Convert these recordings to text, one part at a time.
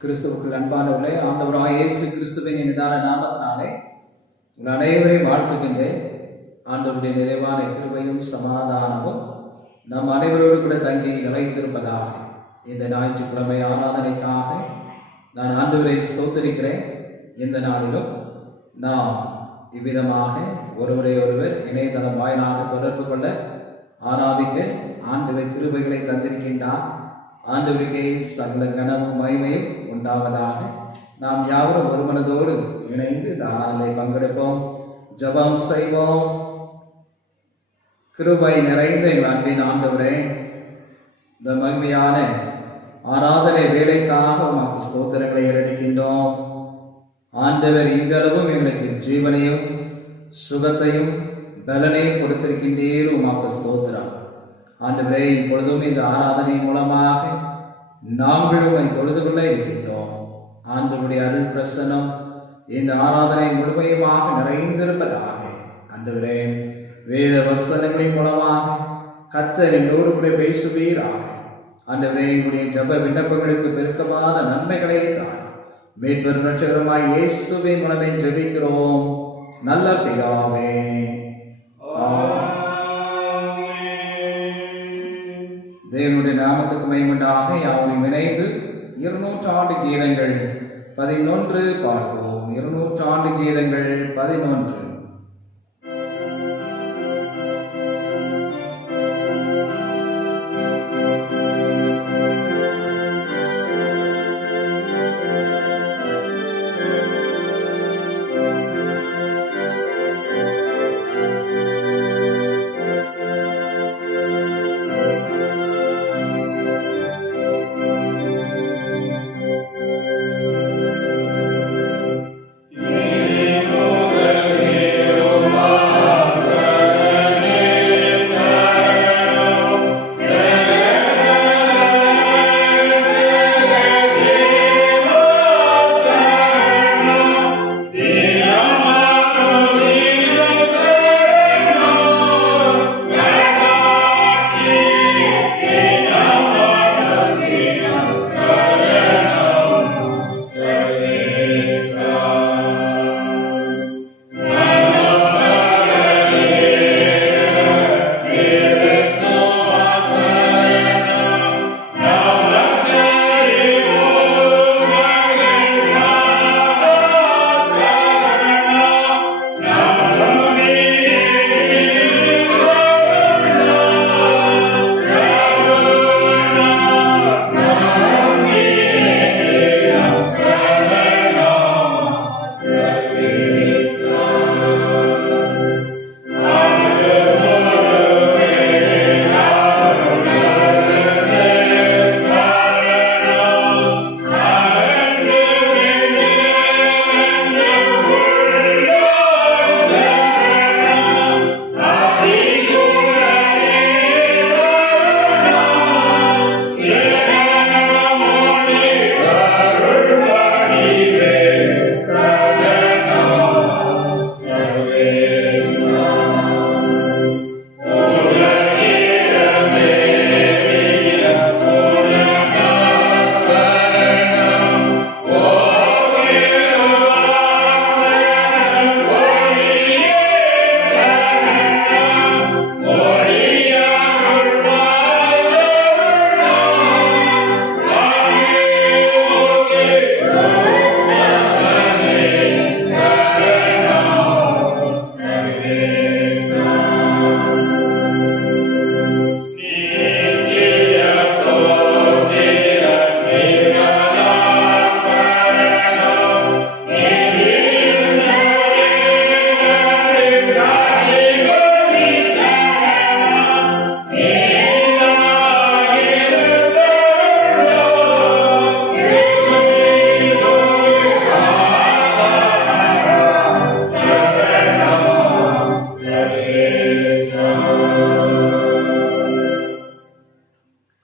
கிறிஸ்துவுக்குள் அன்பானவர்களே, ஆண்டவராகிய இயேசு கிறிஸ்துவின் இனிதான நாமத்தினாலே உங்கள் அனைவரையும் வாழ்த்துகின்றேன். ஆண்டவருடைய நிறைவான கிருபையும் சமாதானமும் நம் அனைவரோடு கூட தங்கி நிலைத்திருப்பதாக. இந்த ஞாயிற்றுக்கிழமை ஆராதனைக்காக நான் ஆண்டவரை ஸ்தோத்திரிக்கிறேன். இந்த நாளிலும் நாம் இவ்விதமாக ஒருவரை ஒருவர் இணையதளம் வாயிலாக தொடர்பு கொள்ள ஆராதிக்க ஆண்டவர் கிருபைகளை தந்திருக்கின்றார். ஆண்டவருக்கே சகல கனமும் மகிமையும் உண்டாவதாக. நாம் யாவரும் ஒரு மனதோடு இணைந்து இந்த ஆராதனை பங்கெடுப்போம், ஜெபம் செய்வோம். கிருபை நிறைந்த எங்கள் அன்பின் ஆண்டவரே, இந்த மகிமையான ஆராதனை வேலைக்காக உமக்கு ஸ்தோத்திரங்களை ஏறெடுக்கின்றோம். ஆண்டவர் இன்றளவும் எங்களுக்கு ஜீவனையும் சுகத்தையும் பலனையும் கொடுத்திருக்கின்றீர். உமக்கு ஸ்தோத்திரம். ஆண்டவரே, இப்பொழுதும் இந்த ஆராதனை மூலமாக நாங்கள் உம்மை தொழுது கொள்ள இருக்கின்றோம். ஆண்டவருடைய அருள் பிரசன்னம் இந்த ஆராதனை முழுமையுமாக நிறைந்திருப்பதாக. ஆண்டவரே, வேத வசனங்களின் மூலமாக கர்த்தர் எங்களோடு கூட பேசுவீராக. ஆண்டவரே, எங்களுடைய ஜெப விண்ணப்பங்களுக்கு பெருக்கமான நன்மைகளை தான் மீட்பெரும் இரட்சகருமாய் இயேசுவின் மூலமே ஜெபிக்கிறோம் நல்ல பிதாவே. தேவனுடைய நாமத்துக்கு மகிமையுண்டாக. யாவரையும் இணைந்து 200 ஆண்டு கீதங்கள் 11 பார்ப்போம். 200 ஆண்டு கீதங்கள் 11.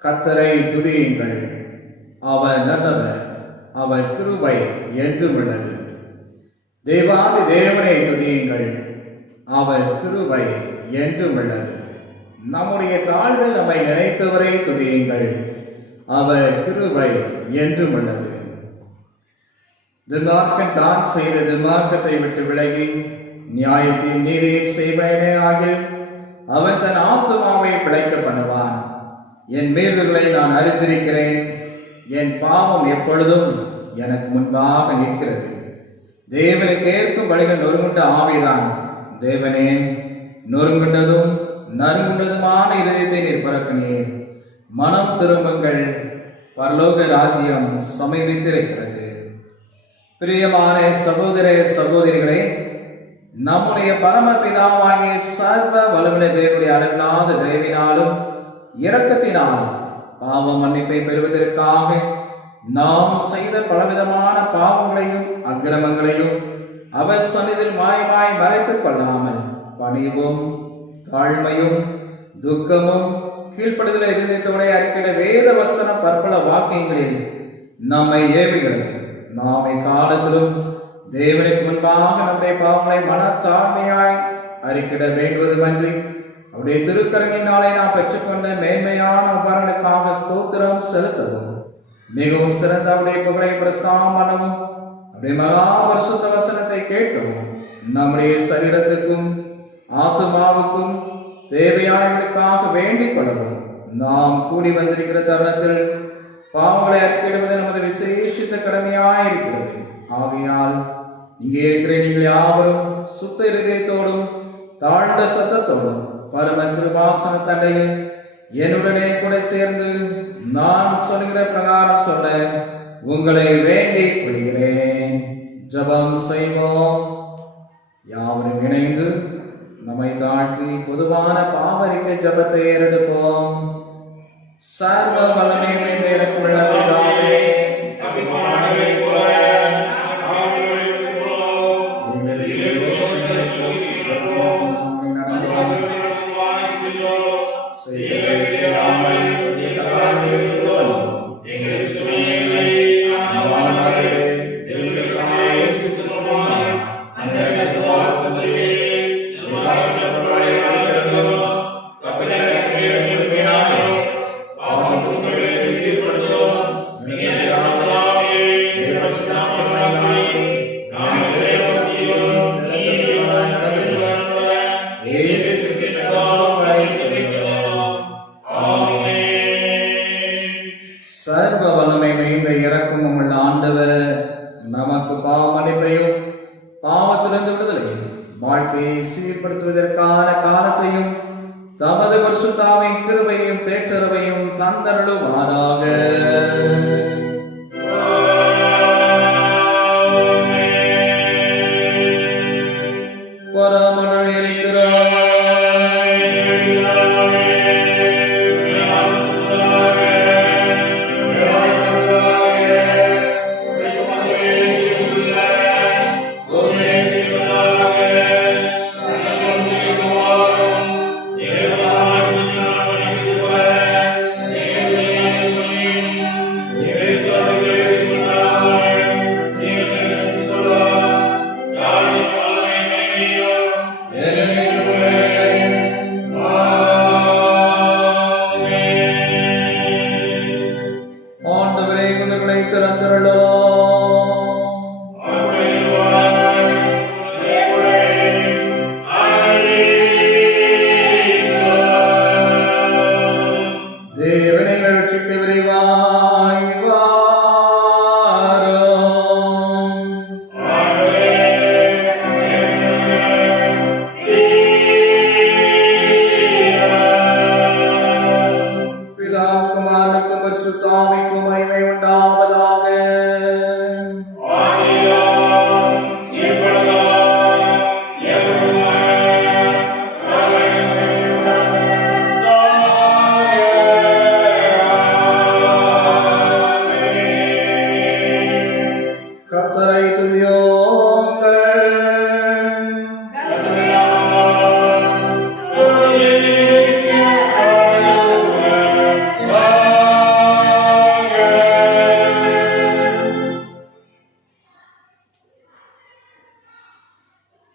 கர்த்தரை துதியுங்கள், அவர் நல்லவர், அவர் கிருபை என்றும் உள்ளது. தேவாதி தேவனை துதியுங்கள், அவர் கிருபை என்றும் உள்ளது. நம்முடைய தாழ்வில் நம்மை நினைத்தவரை துதியுங்கள், அவர் கிருபை என்றும் உள்ளது. துன்மார்க்கன் தான் செய்த துன்மார்க்கத்தை விட்டு விலகி நியாயத்தையும் நீதியையும் செய்வனே ஆகில் அவன் தன் ஆத்துமாவை பிழைக்க பண்ணுவான். என் மீறுதல்களை நான் அறிந்திருக்கிறேன், என் பாவம் எப்பொழுதும் எனக்கு முன்பாக நிற்கிறது. தேவனுக்கு ஏற்கும் வழிகள் நொறுங்குண்ட ஆவிதான். தேவனே, நொறுங்குண்டதும் நறுங்குண்டதுமான இதயத்தை நீர் பரப்பினீர். மனம் திரும்புங்கள், பரலோக ராஜ்யம் சமீபித்திருக்கிறது. பிரியமான சகோதர சகோதரிகளே, நம்முடைய பரமபிதாவாகிய சர்வ வல்லமையுள்ள தேவனுடைய அளவில்லாத தயவினாலும் இரக்கத்தினாலும் பாவ மன்னிப்பை பெறுவதற்காக நாம் செய்த பலவிதமான பாவங்களையும் அக்கிரமங்களையும் அவர் சன்னிதில் மாயமாய் மறைத்துக் கொள்ளாமல் பணிவும் தாழ்மையும் துக்கமும் கீழ்ப்படுதலை இருந்ததோட அறிக்கிற வேத வசன பற்பல வாக்கியங்களில் நம்மை ஏவுகிறது. நாம் இக்காலத்திலும் தேவனுக்கு முன்பாக நம்முடைய பாவங்களை மனத்தாழ்மையாய் அறிக்கிட வேண்டுவதுமன்றி அவருடைய திருக்கரங்களினாலே நாம் பெற்றுக்கொண்ட மேன்மையான உபகரணங்களுக்காக ஸ்தோத்திரம் செலுத்தவும் மிகவும் சிறந்த அவருடைய புகழை பிரஸ்தானம் பண்ணவும் அவருடைய மகா பரிசுத்த வசனத்தை கேட்கவும் நம்முடைய சரீரத்துக்கும் ஆத்துமாவுக்கும் தேவையானவர்களுக்காக வேண்டிக் கொள்ளவும் நாம் கூடி வந்திருக்கிற தருணத்தில் பாவங்களை அறிக்கையிடுவது நமது விசேஷித்த கடமையாயிருக்கிறது. ஆகையால் இங்கே இருக்கிற நீங்கள் யாவரும் சுத்த இருதயத்தோடும் தாழ்ந்த சத்தத்தோடும் பரம கிருபாசன தண்டையில் என்னுடனே கூட சேர்ந்து நான் சொல்கிற பிரகாரம் சொல்ல உங்களை வேண்டிக் கொள்கிறேன். ஜெபம் செய்வோம். யாவரும் இணைந்து நம்மை தாழ்த்தி பொதுவான பாவரிக்க ஜெபத்தை ஏறெடுப்போம். சர்வ வல்லமை நிறைந்துள்ள பிதாவே, சர்வ வல்லமை மிகுந்த இரக்கமும் உள்ள ஆண்டவர் நமக்கு பாவ மன்னிப்பையும் பாவத்திலிருந்து விடுதலையும் வாழ்க்கையை சீர்படுத்துவதற்கான காலத்தையும் தமது பரிசுத்தாவின் கிருபையும் பேற்றரவையும் தந்தருளுவாராக.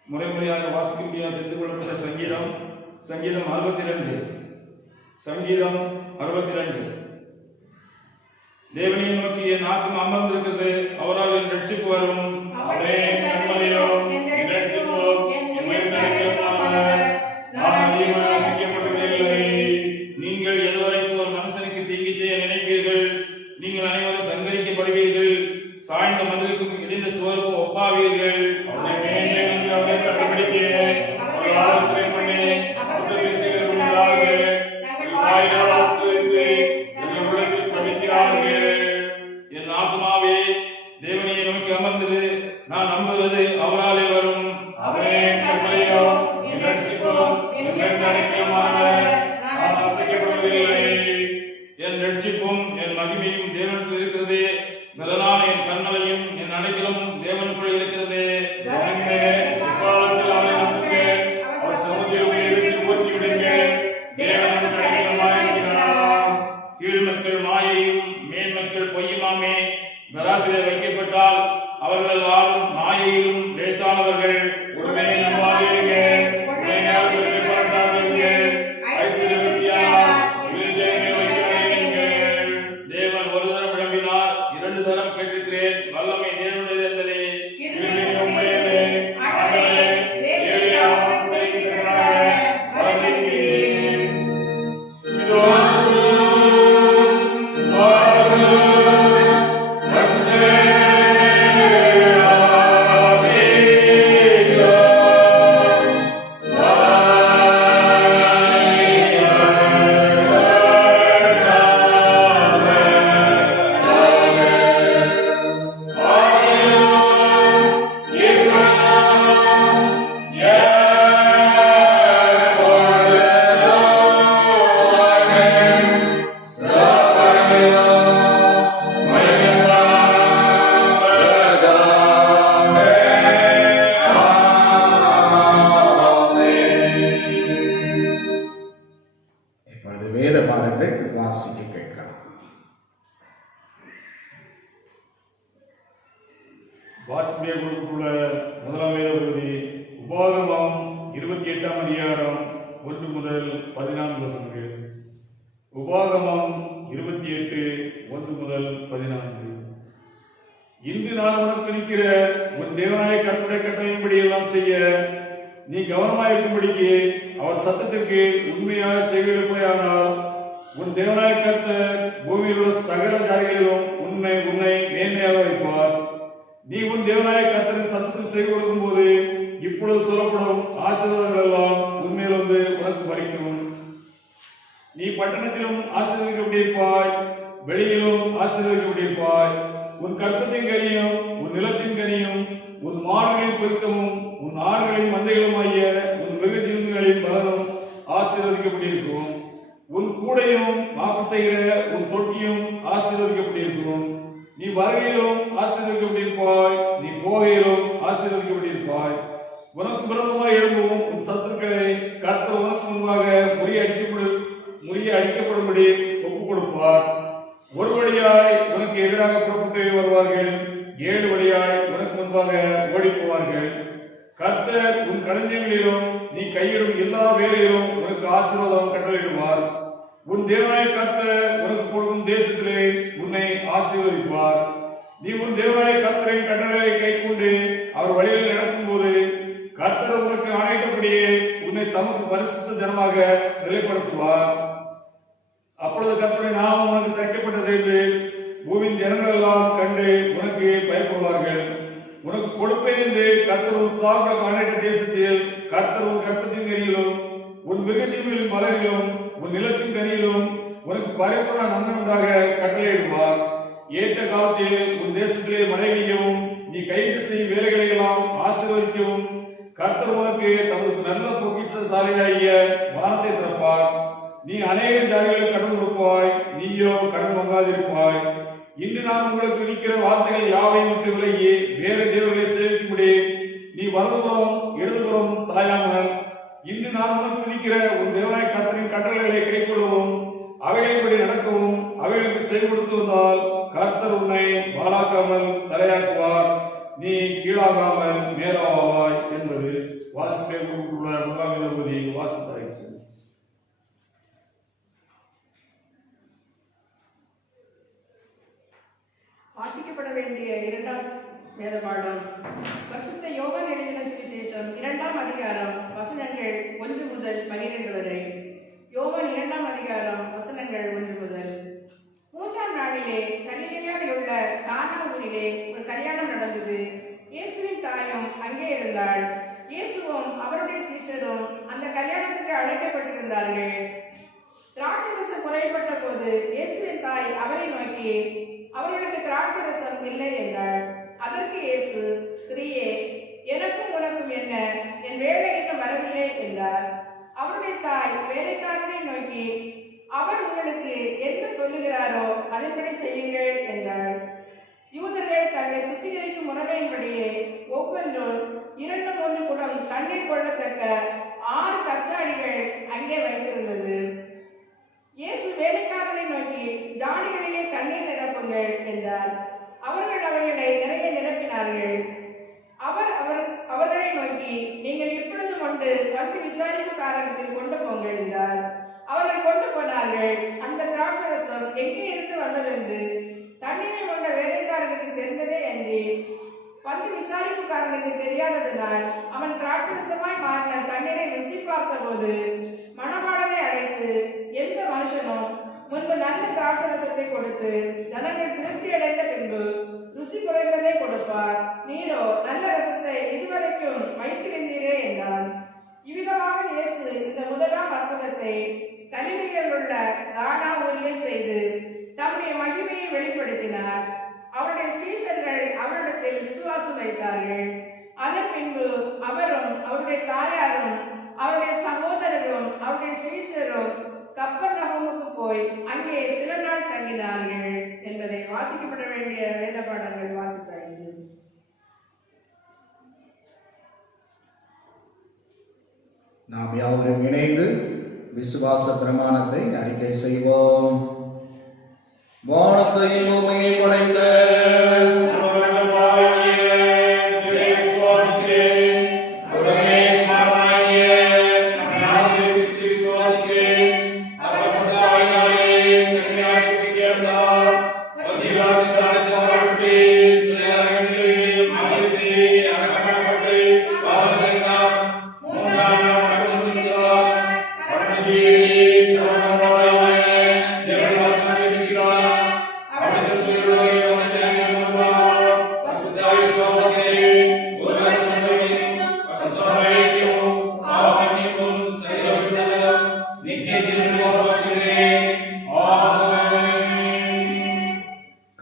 முறைமுறையாக வாசிக்க முடியாத தெரிந்து கொள்ளப்பட்ட சங்கீதம் 62. தேவனை நோக்கி என் ஆத்மா அமர்ந்திருக்கிறது, அவரால் என் ரட்சிப்பு வரும். அவரில் சங்கரிக்கப்படுவீர்கள். சாய்ந்த மதிலுக்கும் இடிந்த சுவருக்கும் ஒப்பாவீர்கள். அவரை மேலே நின்று அவரை கண்டுபிடிக்கிறேன். அவரை ஆலோசனை பண்ணி அவர்கள் பேசுகிறார்கள். வாயினால் ஆசீர்வதித்து எங்கள் உள்ளத்தில் சபிக்கிறார்கள். என் ஆத்மாவே தேவனை நோக்கி அமர்ந்தது. நான் நம்புவது அவராலே வரும். அவரே என் கட்டளையும் என் ரட்சிப்பும் என் அடைக்கலமாக நான் அசைக்கப்படுவதில்லை. என் ரட்சிப்பும் என் மகிமையும் தேவனுக்குள் இருக்கிறது. பலனான என் கண்மலையும் என் அடைக்கலமும் தேவனுக்குள் இருக்கிறது. ஜனங்களே, எக்காலத்தில் அவரை நம்புங்கள். அவர் சமுத்திரம் இறுதியில் போற்றி விடுங்கள். தேவன் எனக்கு அடைக்கலமாக இருக்கிறார். கீழ்மக்கள் மாயையும் மேன்மக்கள் பொய்யுமாமே. தராசிலே வைக்கப்பட்டால் அவர்கள் எல்லாரும் மாயையிலும் லேசானவர்கள். உடனே நம்பாதீர்கள். தேவன் ஒரு தரம் விளம்பினார், இரண்டு தரம் கேட்டிருக்கிறேன். வல்லமை தேவனுடையது என்பதே வாசிக்க கேட்கலாம். வாசிப்பிய குழுக்குள்ள முதலாம் வேத பகுதி உபாகமம் 28ஆம் அதிகாரம் 1 முதல் 14 வசனங்கள். உபாகமம் 28:1 முதல் 14. இன்று நான் உனக்கு இருக்கிற உன் தேவனாய கர்த்தருடைய கட்டளையின்படி எல்லாம் செய்ய நீ கவனமாயிருக்கும்படிக்கு அவர் சத்தத்திற்கு உண்மையாக செய்வதற்கானால் உன் தேவனாய கர்த்தர் பூமியில் உள்ள சகல ஜாதிகளிலும் உன்னை மேன்மையாக வைப்பார். நீ உன் தேவனாய கர்த்தரின் சத்தத்தை செய்து கொடுக்கும் போது இப்பொழுது சொல்லப்படும் ஆசீர்வாதங்கள் எல்லாம் உண்மையில் வந்து உனக்கு பறிக்கும். நீ பட்டணத்திலும் ஆசீர்வதிக்கப்பட்டிருப்பாய், வெளியிலும் ஆசீர்வதிக்கப்பட்டிருப்பாய். உன் கற்பத்தின் கனியும் உன் நிலத்தின் கனியும் உன் மாடுகளின் பெருக்கமும் உன் ஆடுகளின் மந்தைகளும் ஆகிய உன் மிருக ஜீவன்களின் பலனும் ஆசீர்வதிக்கப்பட்டிருக்கும். உன் கூடையும் மாப்பு செய்கிற உன் தொட்டியும் ஆசீர்வதிக்கப்பட்டிருக்கும். நீ வருகையிலும் ஆசீர்வதிக்கப்பட்டிருப்பாய், நீ போகையிலும் ஆசீர்வதிக்கப்பட்டிருப்பாய். உனக்கு விரோதமாய் எழும்பும் உன் சத்துருக்களை கர்த்தர் உனக்கு முன்பாக முறியடிக்கப்படும்படி ஒப்புக் கொடுப்பார். ஒரு வழியாய் உனக்கு எதிராக புறப்பட்டு வருவார்கள், 7 வழியாய் உனக்கு முன்பாக ஓடி போவார்கள். கர்த்தர் உன் களஞ்சியங்களிலும் நீ கையிடும் எல்லா வேலையிலும் உனக்கு ஆசீர்வாதம் கட்டளையிடுவார். உன் தேவனாய கர்த்தர் உனக்கு கொடுக்கும் தேசத்திலே உன்னை ஆசீர்வதிப்பார். நீ உன் தேவனாய கர்த்தரின் கட்டளைகளை கைக்கொண்டு அவர் வழியில் நடக்கும் போது கர்த்தர் உனக்கு ஆணையிட்டபடியே உன்னை தமக்கு பரிசுத்த ஜனமாக நிலைப்படுத்துவார். அப்பொழுது கர்த்தருடைய நாமம் உனக்கு தைக்கப்பட்டது என்று பூமியின் ஜனங்கள் எல்லாம் கண்டு உனக்கு பயப்படுவார்கள். உனக்கு கொடுப்பேன் என்று கர்த்தர் உன் தாங்கள் ஆணையிட்ட தேசத்தில் கர்த்தர் உன் கற்பத்தின் கனியிலும் உன் மிருகஜீவிகளின் மலரிலும் உன் நிலத்தின் கனியிலும் உனக்கு பரிபூரண நன்மை உண்டாக கட்டளையிடுவார். ஏற்ற காலத்தில் உன் தேசத்திலே மழை பெய்யவும் நீ கைக்கு செய்யும் வேலைகளை எல்லாம் ஆசீர்வதிக்கவும் கர்த்தர் உனக்கு தமது நல்ல பொக்கிஷசாலியாகிய வானத்தை திறப்பார். நீ அநேக ஜாதிகளுக்கு கடன் கொடுப்பாய், நீயோ கடன் வாங்காதிருப்பாய். இன்று நான் உங்களுக்கு விதிக்கிற வார்த்தைகள் யாவையும் விட்டு விலகி வேறு தேவர்களை சேவிக்கும்படி நீ வலதுபுறம் இடதுபுறம் சாயாமல் இன்று நான் உனக்கு விதிக்கிற உன் தேவனாய கர்த்தரின் கட்டளைகளை கைக்கொள்ளவும் அவைகளின்படி நடக்கவும் அவைகளுக்கு செயல்படுத்தி வந்தால் கர்த்தர் உன்னை பாழாக்காமல் தலையாக்குவார், நீ கீழாகாமல் மேலாவாய் என்பது வாசிப்பை உள்ள முதலாம் வேதபகுதி வாசித்தாய். வாசிக்கப்பட வேண்டிய 2ஆம் வேத பாடம் பரிசுத்த யோவான் எழுதின சுவிசேஷம் 2ஆம் அதிகாரம் வசனங்கள் 1 முதல் 12 வரை. யோவான் 2ஆம் அதிகாரம் வசனங்கள் 1 முதல். 3ஆம் நாள் நாளிலே கலிலேயாவில் உள்ள கானா ஊரிலே ஒரு கல்யாணம் நடந்தது. இயேசுவின் தாயும் அங்கே இருந்தாள். இயேசுவும் அவருடைய சீஷரும் அந்த கல்யாணத்துக்கு அழைக்கப்பட்டிருந்தார்கள். திராட்சரசம் குறைபட்ட போது இயேசுவின் தாய் அவரை நோக்கி, அவர்களுக்கு திராட்சரசம் இல்லை என்றாள். அதற்கு இயேசு, ஸ்திரீயே, எனக்கும் உனக்கும் என்ன, என் வேலை இன்னும் வரவில்லை என்றார். அவருடைய தாய் வேலைக்காரனை நோக்கி, அவர் உங்களுக்கு என்ன சொல்லுகிறாரோ அதன்படி செய்யுங்கள் என்றார். யூதர்கள் தங்களை சுத்திகரிக்கும் முறைமையின்படியே ஒவ்வொன்றும் 2-3 குடம் தண்ணீர் கொள்ளத்தக்க 6 கச்சாடிகள் அங்கே வைத்திருந்தது. இயேசு வேலைக்காரனை நோக்கி, ஜாடிகளிலே தண்ணீர் நிரப்புங்கள் என்றார். அவர்கள் அவைகளை நிறைய நிரப்பினார்கள். அவர்களை நோக்கி, நீங்கள் இப்பொழுது கொண்டு வந்து விசாரிப்பு காரணத்தில் கொண்டு போங்கள் என்றார். அவர்கள் கொண்டு போனார்கள். அந்த திராட்சரசம் எங்கே இருந்து வந்ததென்று தண்ணீரை கொண்ட வேலைக்காரனுக்கு தெரிந்ததே அன்றி வந்து விசாரிப்புக்காரனுக்கு தெரியாததினால் அவன் திராட்சரசமாய் மாறின தண்ணீரை ருசி பார்த்த போது மணவாளனை அழைத்து, எந்த மனுஷனும் முன்பு நல்ல திராட்சரசத்தை கொடுத்து ஜனங்கள் திருப்தி அடைந்த பின்பு ருசி குறைந்ததை கொடுப்பார், நீரோ நல்ல ரசத்தை இதுவரைக்கும் வைத்திருந்தீரே என்றார். இவ்விதமாக இயேசு இந்த முதலாம் அற்புதத்தை கலிலேயாவில் உள்ள கானா ஊரிலே செய்து தம்முடைய மகிமையை வெளிப்படுத்தினார். அவருடைய சீஷர்கள் அவரிடத்தில் விசுவாசம் வைத்தார்கள். அதன் பின்பு அவரும் அவருடைய தாயாரும் அவருடைய சகோதரரும் அவருடைய சீஷரும் கப்பர்நகூமுக்கு போய் அங்கே சில நாள் தங்கினார்கள் என்பதை வாசிக்கப்பட வேண்டிய வேத பாடங்கள் வாசித்தாயிற்று. நாம் யாவரும் இணைந்து விசுவாச பிரமாணத்தை அறிக்கை செய்வோம். வானத்தையும் பூமியையும் படைத்த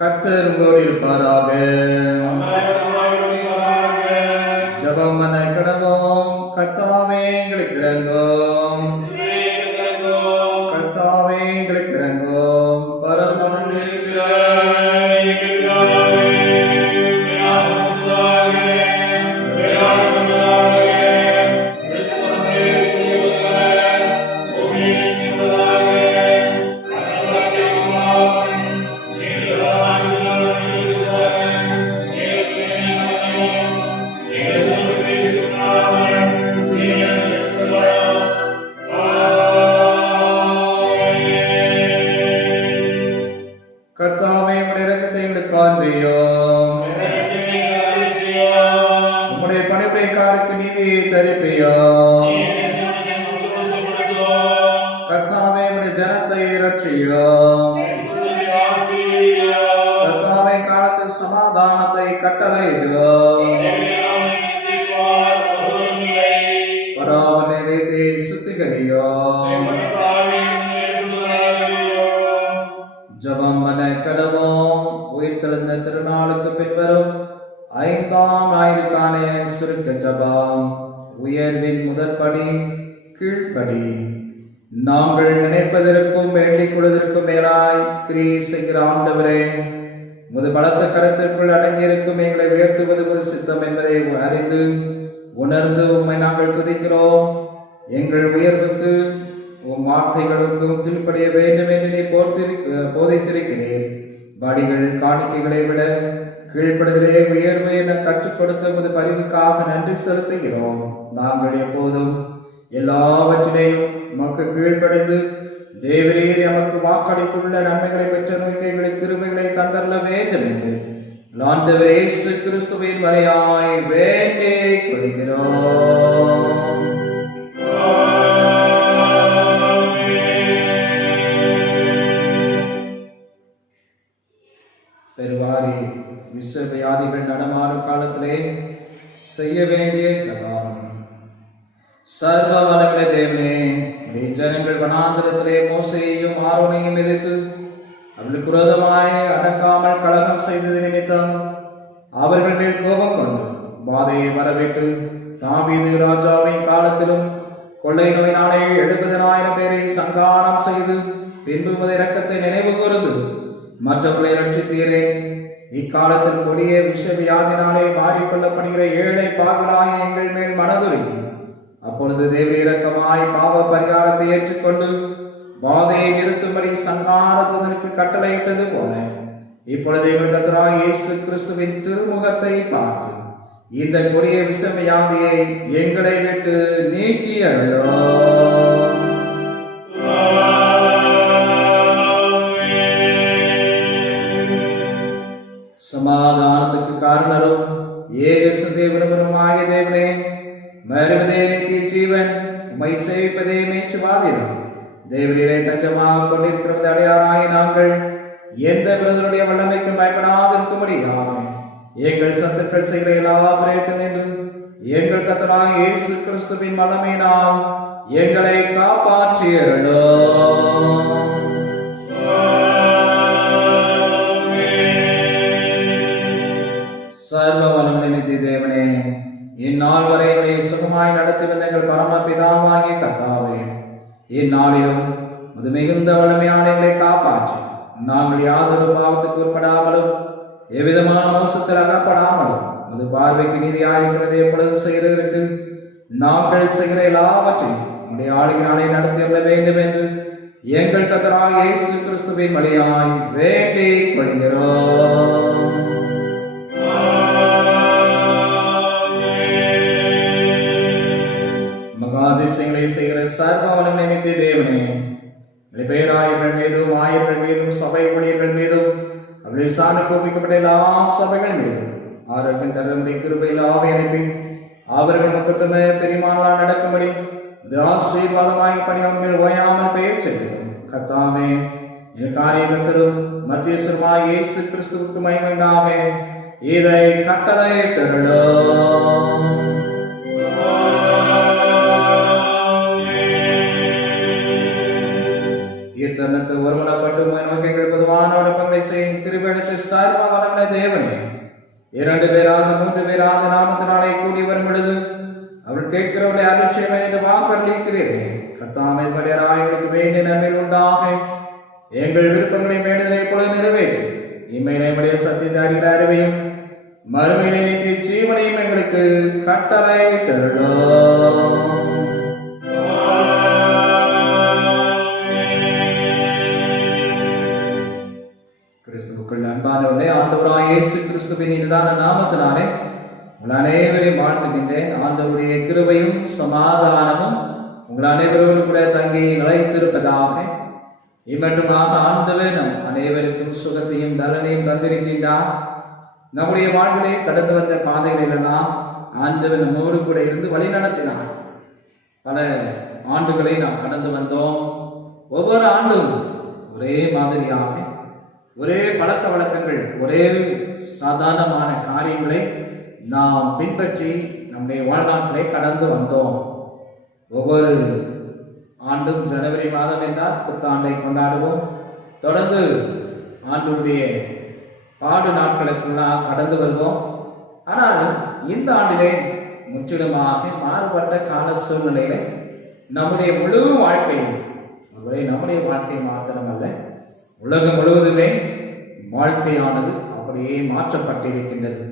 கர்த்தர் உங்களோடு இருப்பாராக. ஜெபம் பண்ண கடவோம். கர்த்தாவே எங்களுக்கு இரங்கும். கர்த்தாவே எங்களுக்கு இரங்கும். பரமண்டலத்தில் இருக்கிற கர்த்தாவே உம்முடைய இரக்கத்தை எங்களுக்கு காண்பியும். உம்முடைய பணிவிடைக்காரருக்கு நீதியை தரிப்பியும். கர்த்தாவே உம்முடைய ஜனத்தை இரட்சியும். கர்த்தாவே காலத்தில் சமாதானத்தை கட்டளையிடும். பராமனை நீதி சுத்திகரியும். ஜெபம் பண்ண கடவோம். உயிர்த்தெழுந்த திருநாளுக்கு பின்வரும் 5ஆம் ஞாயிறுக்கான சுருக்க ஜெபம். உயர்வின் முதற்படி கீழ்ப்படி. நாங்கள் நினைப்பதற்கும் வேண்டிக் கொள்வதற்கும் மேலாய் கிரியை செய்கிற ஆண்டவரே, உமது பலத்த கருத்திற்குள் அடங்கியிருக்கும் எங்களை உயர்த்துவது உமது சித்தம் என்பதை அறிந்து உணர்ந்து உம்மை நாங்கள் துதிக்கிறோம். எங்கள் உயர்வுக்கு உம் வார்த்தைகளுக்கு கீழ்ப்படிய வேண்டும் என்று நீ போதித்திருக்கிறேன். படிகள் காணிக்கைகளை விட கீழ்ப்படுதலே உயர்வு என கற்றுக் கொடுத்த உமது பரிவுக்காக நன்றி செலுத்துகிறோம். நாங்கள் எப்போதும் எல்லாவற்றிலையும் உமக்கு கீழ்ப்படிந்து தேவரீர் எமக்கு வாக்களித்துள்ள நன்மைகளை பெற்ற நோய்களை கிருமைகளை தந்தரல வேண்டும் என்று ஆண்டவர் இயேசு கிறிஸ்துவின் வழியாய் வேண்டிக் கொள்கிறோம். மாதிரி வியாதிகள் நடமாறும் காலத்திலே செய்ய வேண்டிய ஜபம். சர்வ வல்லமை தேவனே, ஜனங்கள் வனாந்திரத்திலே மோசேயையும் ஆரோனையும் எதிர்த்து அவர்களுக்கு விரோதமாய் அடக்காமல் கலகம் செய்தது நிமித்தம் அவர்கள் மேல் கோபம் கொண்டு பாதையை வரவிட்டு தாவீது ராஜாவின் காலத்திலும் கொள்ளை நோயினாலே 70,000 பேரை சங்காரம் செய்து பின்பு உமது இரக்கத்தை நினைவு கூர்ந்து மற்றவர்களை ரட்சித்தீரே. இக்காலத்தில் கொடிய விஷவியாதினாலே மாறிக்கொள்ளப்படுகிற ஏழை பாவலாய எங்கள் மேல் மனதுருகி அப்பொழுது தேவ இரக்கமாய் பாவ பரிகாரத்தை ஏற்றுக்கொண்டு பாதையை நிறுத்தும்படி சங்கார தூதனுக்கு கட்டளையிட்டது போல இப்பொழுது எங்கள் கர்த்தராகிய இயேசு கிறிஸ்துவின் திருமுகத்தை பார்த்து இந்த கொடிய விஷவியாதியை எங்களை விட்டு நீக்கி அருளும். சமாதானத்துக்கு காரணரும் ஏக சந்தேவனுமாகிய தேவனே, மறுபதே நித்திய ஜீவன் உம்மை சேவிப்பதே மேய்ச்சுவாதிரும். தேவரீரை தஞ்சமாக கொண்டிருக்கிறது அடையாராய நாங்கள் எந்த விரோதனுடைய வல்லமைக்கும் பயப்படாதிருக்கும்படியாக எங்கள் சத்துக்கள் செய்கிற எல்லா பிரயத்தனம் என்று எங்கள் கர்த்தராகிய இயேசு கிறிஸ்துவின் வல்லமையினால் எங்களை காப்பாற்றியருளும். சர்வ வல்லமை நித்திய தேவனே, இந்நாள் வரை எங்களை சுகமாய் நடத்தி வந்த எங்கள் பரமபிதாவாகிய கர்த்தாவே, இந்நாளிலும் அது மிகுந்த வல்லமையான எங்களை காப்பாற்றி நாங்கள் யாதொரு பாவத்துக்கு உட்படாமலும் எவ்விதமான மோசத்தில் அகப்படாமலும் அது பார்வைக்கு நீதியாயிருக்கிறது எப்பொழுதும் செய்கிறதற்கு நாங்கள் செய்கிற எல்லாவற்றையும் உடைய ஆளுகிறானை நடத்தி வர வேண்டும் என்று எங்கள் கர்த்தராகிய இயேசு கிறிஸ்துவின் வழியாய் வேண்டிக் கொள்கிறோம். மகாதிசயங்களை செய்கிற சர்வ வல்லமை நித்திய தேவனே, பேராயர்கள் மீதும் ஆயர்கள் மீதும் சபை ஊழியர்கள் மீதும் அவர்கள் சார்ந்து கோபிக்கப்பட்ட எல்லா சபைகள் மீதும் ஆரோக்கியம் தரும்படி கிருபையில் ஆவை அனுப்பி அவர்கள் முக்கத்தமே பெரியமானால் நடக்கும்படி இது ஆசீர்வாதமாய் பணியாளர்கள் ஓயாமல் பெயர் செய்கிறோம். கர்த்தாவே, இந்த காரியத்தரும் மத்தியஸ்வரமாய் இயேசு கிறிஸ்துவுக்கு மகிமையாக இதை கட்டளையிட்டருளும். தனக்கு ஒருமனப்பட்டு நோக்கிகள் பொதுவான விண்ணப்பங்களை செய்யும் திருவிழத்து சர்வ வல்லமை தேவனே, 2 பேராக 3 பேராக நாமத்தினாலே கூடி வரும் பொழுது அவள் கேட்கிறவர்களை அருட்சேவன் என்று வாக்களிக்கிறீரே. கர்த்தாவே, பரியாராயங்களுக்கு வேண்டிய நன்மை உண்டாக எங்கள் விருப்பங்களை வேண்டுதலை இப்பொழுது நிறைவேற்றி இம்மையினுடைய சத்தியத்தை அறிகிற அறிவையும் மறுமையினை நீக்கி ஜீவனையும் எங்களுக்கு கட்டளையிட்டருளும். அன்பானவர்களே, ஆண்டவராகிய இயேசு கிறிஸ்துவின் இனிதான நாமத்தினாலே உங்கள் அனைவரையும் வாழ்த்துகின்றேன். ஆண்டவருடைய கிருபையும் சமாதானமும் உங்கள் அனைவரோடு கூட தங்கி நிலைத்திருப்பதாக. இம்மட்டுமாக ஆண்டவர் நம் அனைவருக்கும் சுகத்தையும் நலனையும் தந்திருக்கின்றார். நம்முடைய வாழ்விலே கடந்து வந்த பாதைகளெல்லாம் ஆண்டவர் நம்மோடு கூட இருந்து வழி நடத்தினார். பல ஆண்டுகளை நாம் கடந்து வந்தோம். ஒவ்வொரு ஆண்டும் ஒரே மாதிரியாக ஒரே பழக்க வழக்கங்கள், ஒரே சாதாரணமான காரியங்களை நாம் பின்பற்றி நம்முடைய வாழ்நாட்களை கடந்து வந்தோம். ஒவ்வொரு ஆண்டும் ஜனவரி மாதம் என்றால் புத்தாண்டை கொண்டாடுவோம். தொடர்ந்து ஆண்டுடைய பாடு நாட்களுக்குள்ளாக கடந்து வருவோம். ஆனால் இந்த ஆண்டிலே முற்றிலுமாக மாறுபட்ட கால சூழ்நிலையில நம்முடைய முழு வாழ்க்கையும், நம்முடைய வாழ்க்கை மாத்திரமல்ல, உலகம் முழுவதுமே வாழ்க்கையானது அப்படியே மாற்றப்பட்டிருக்கின்றது.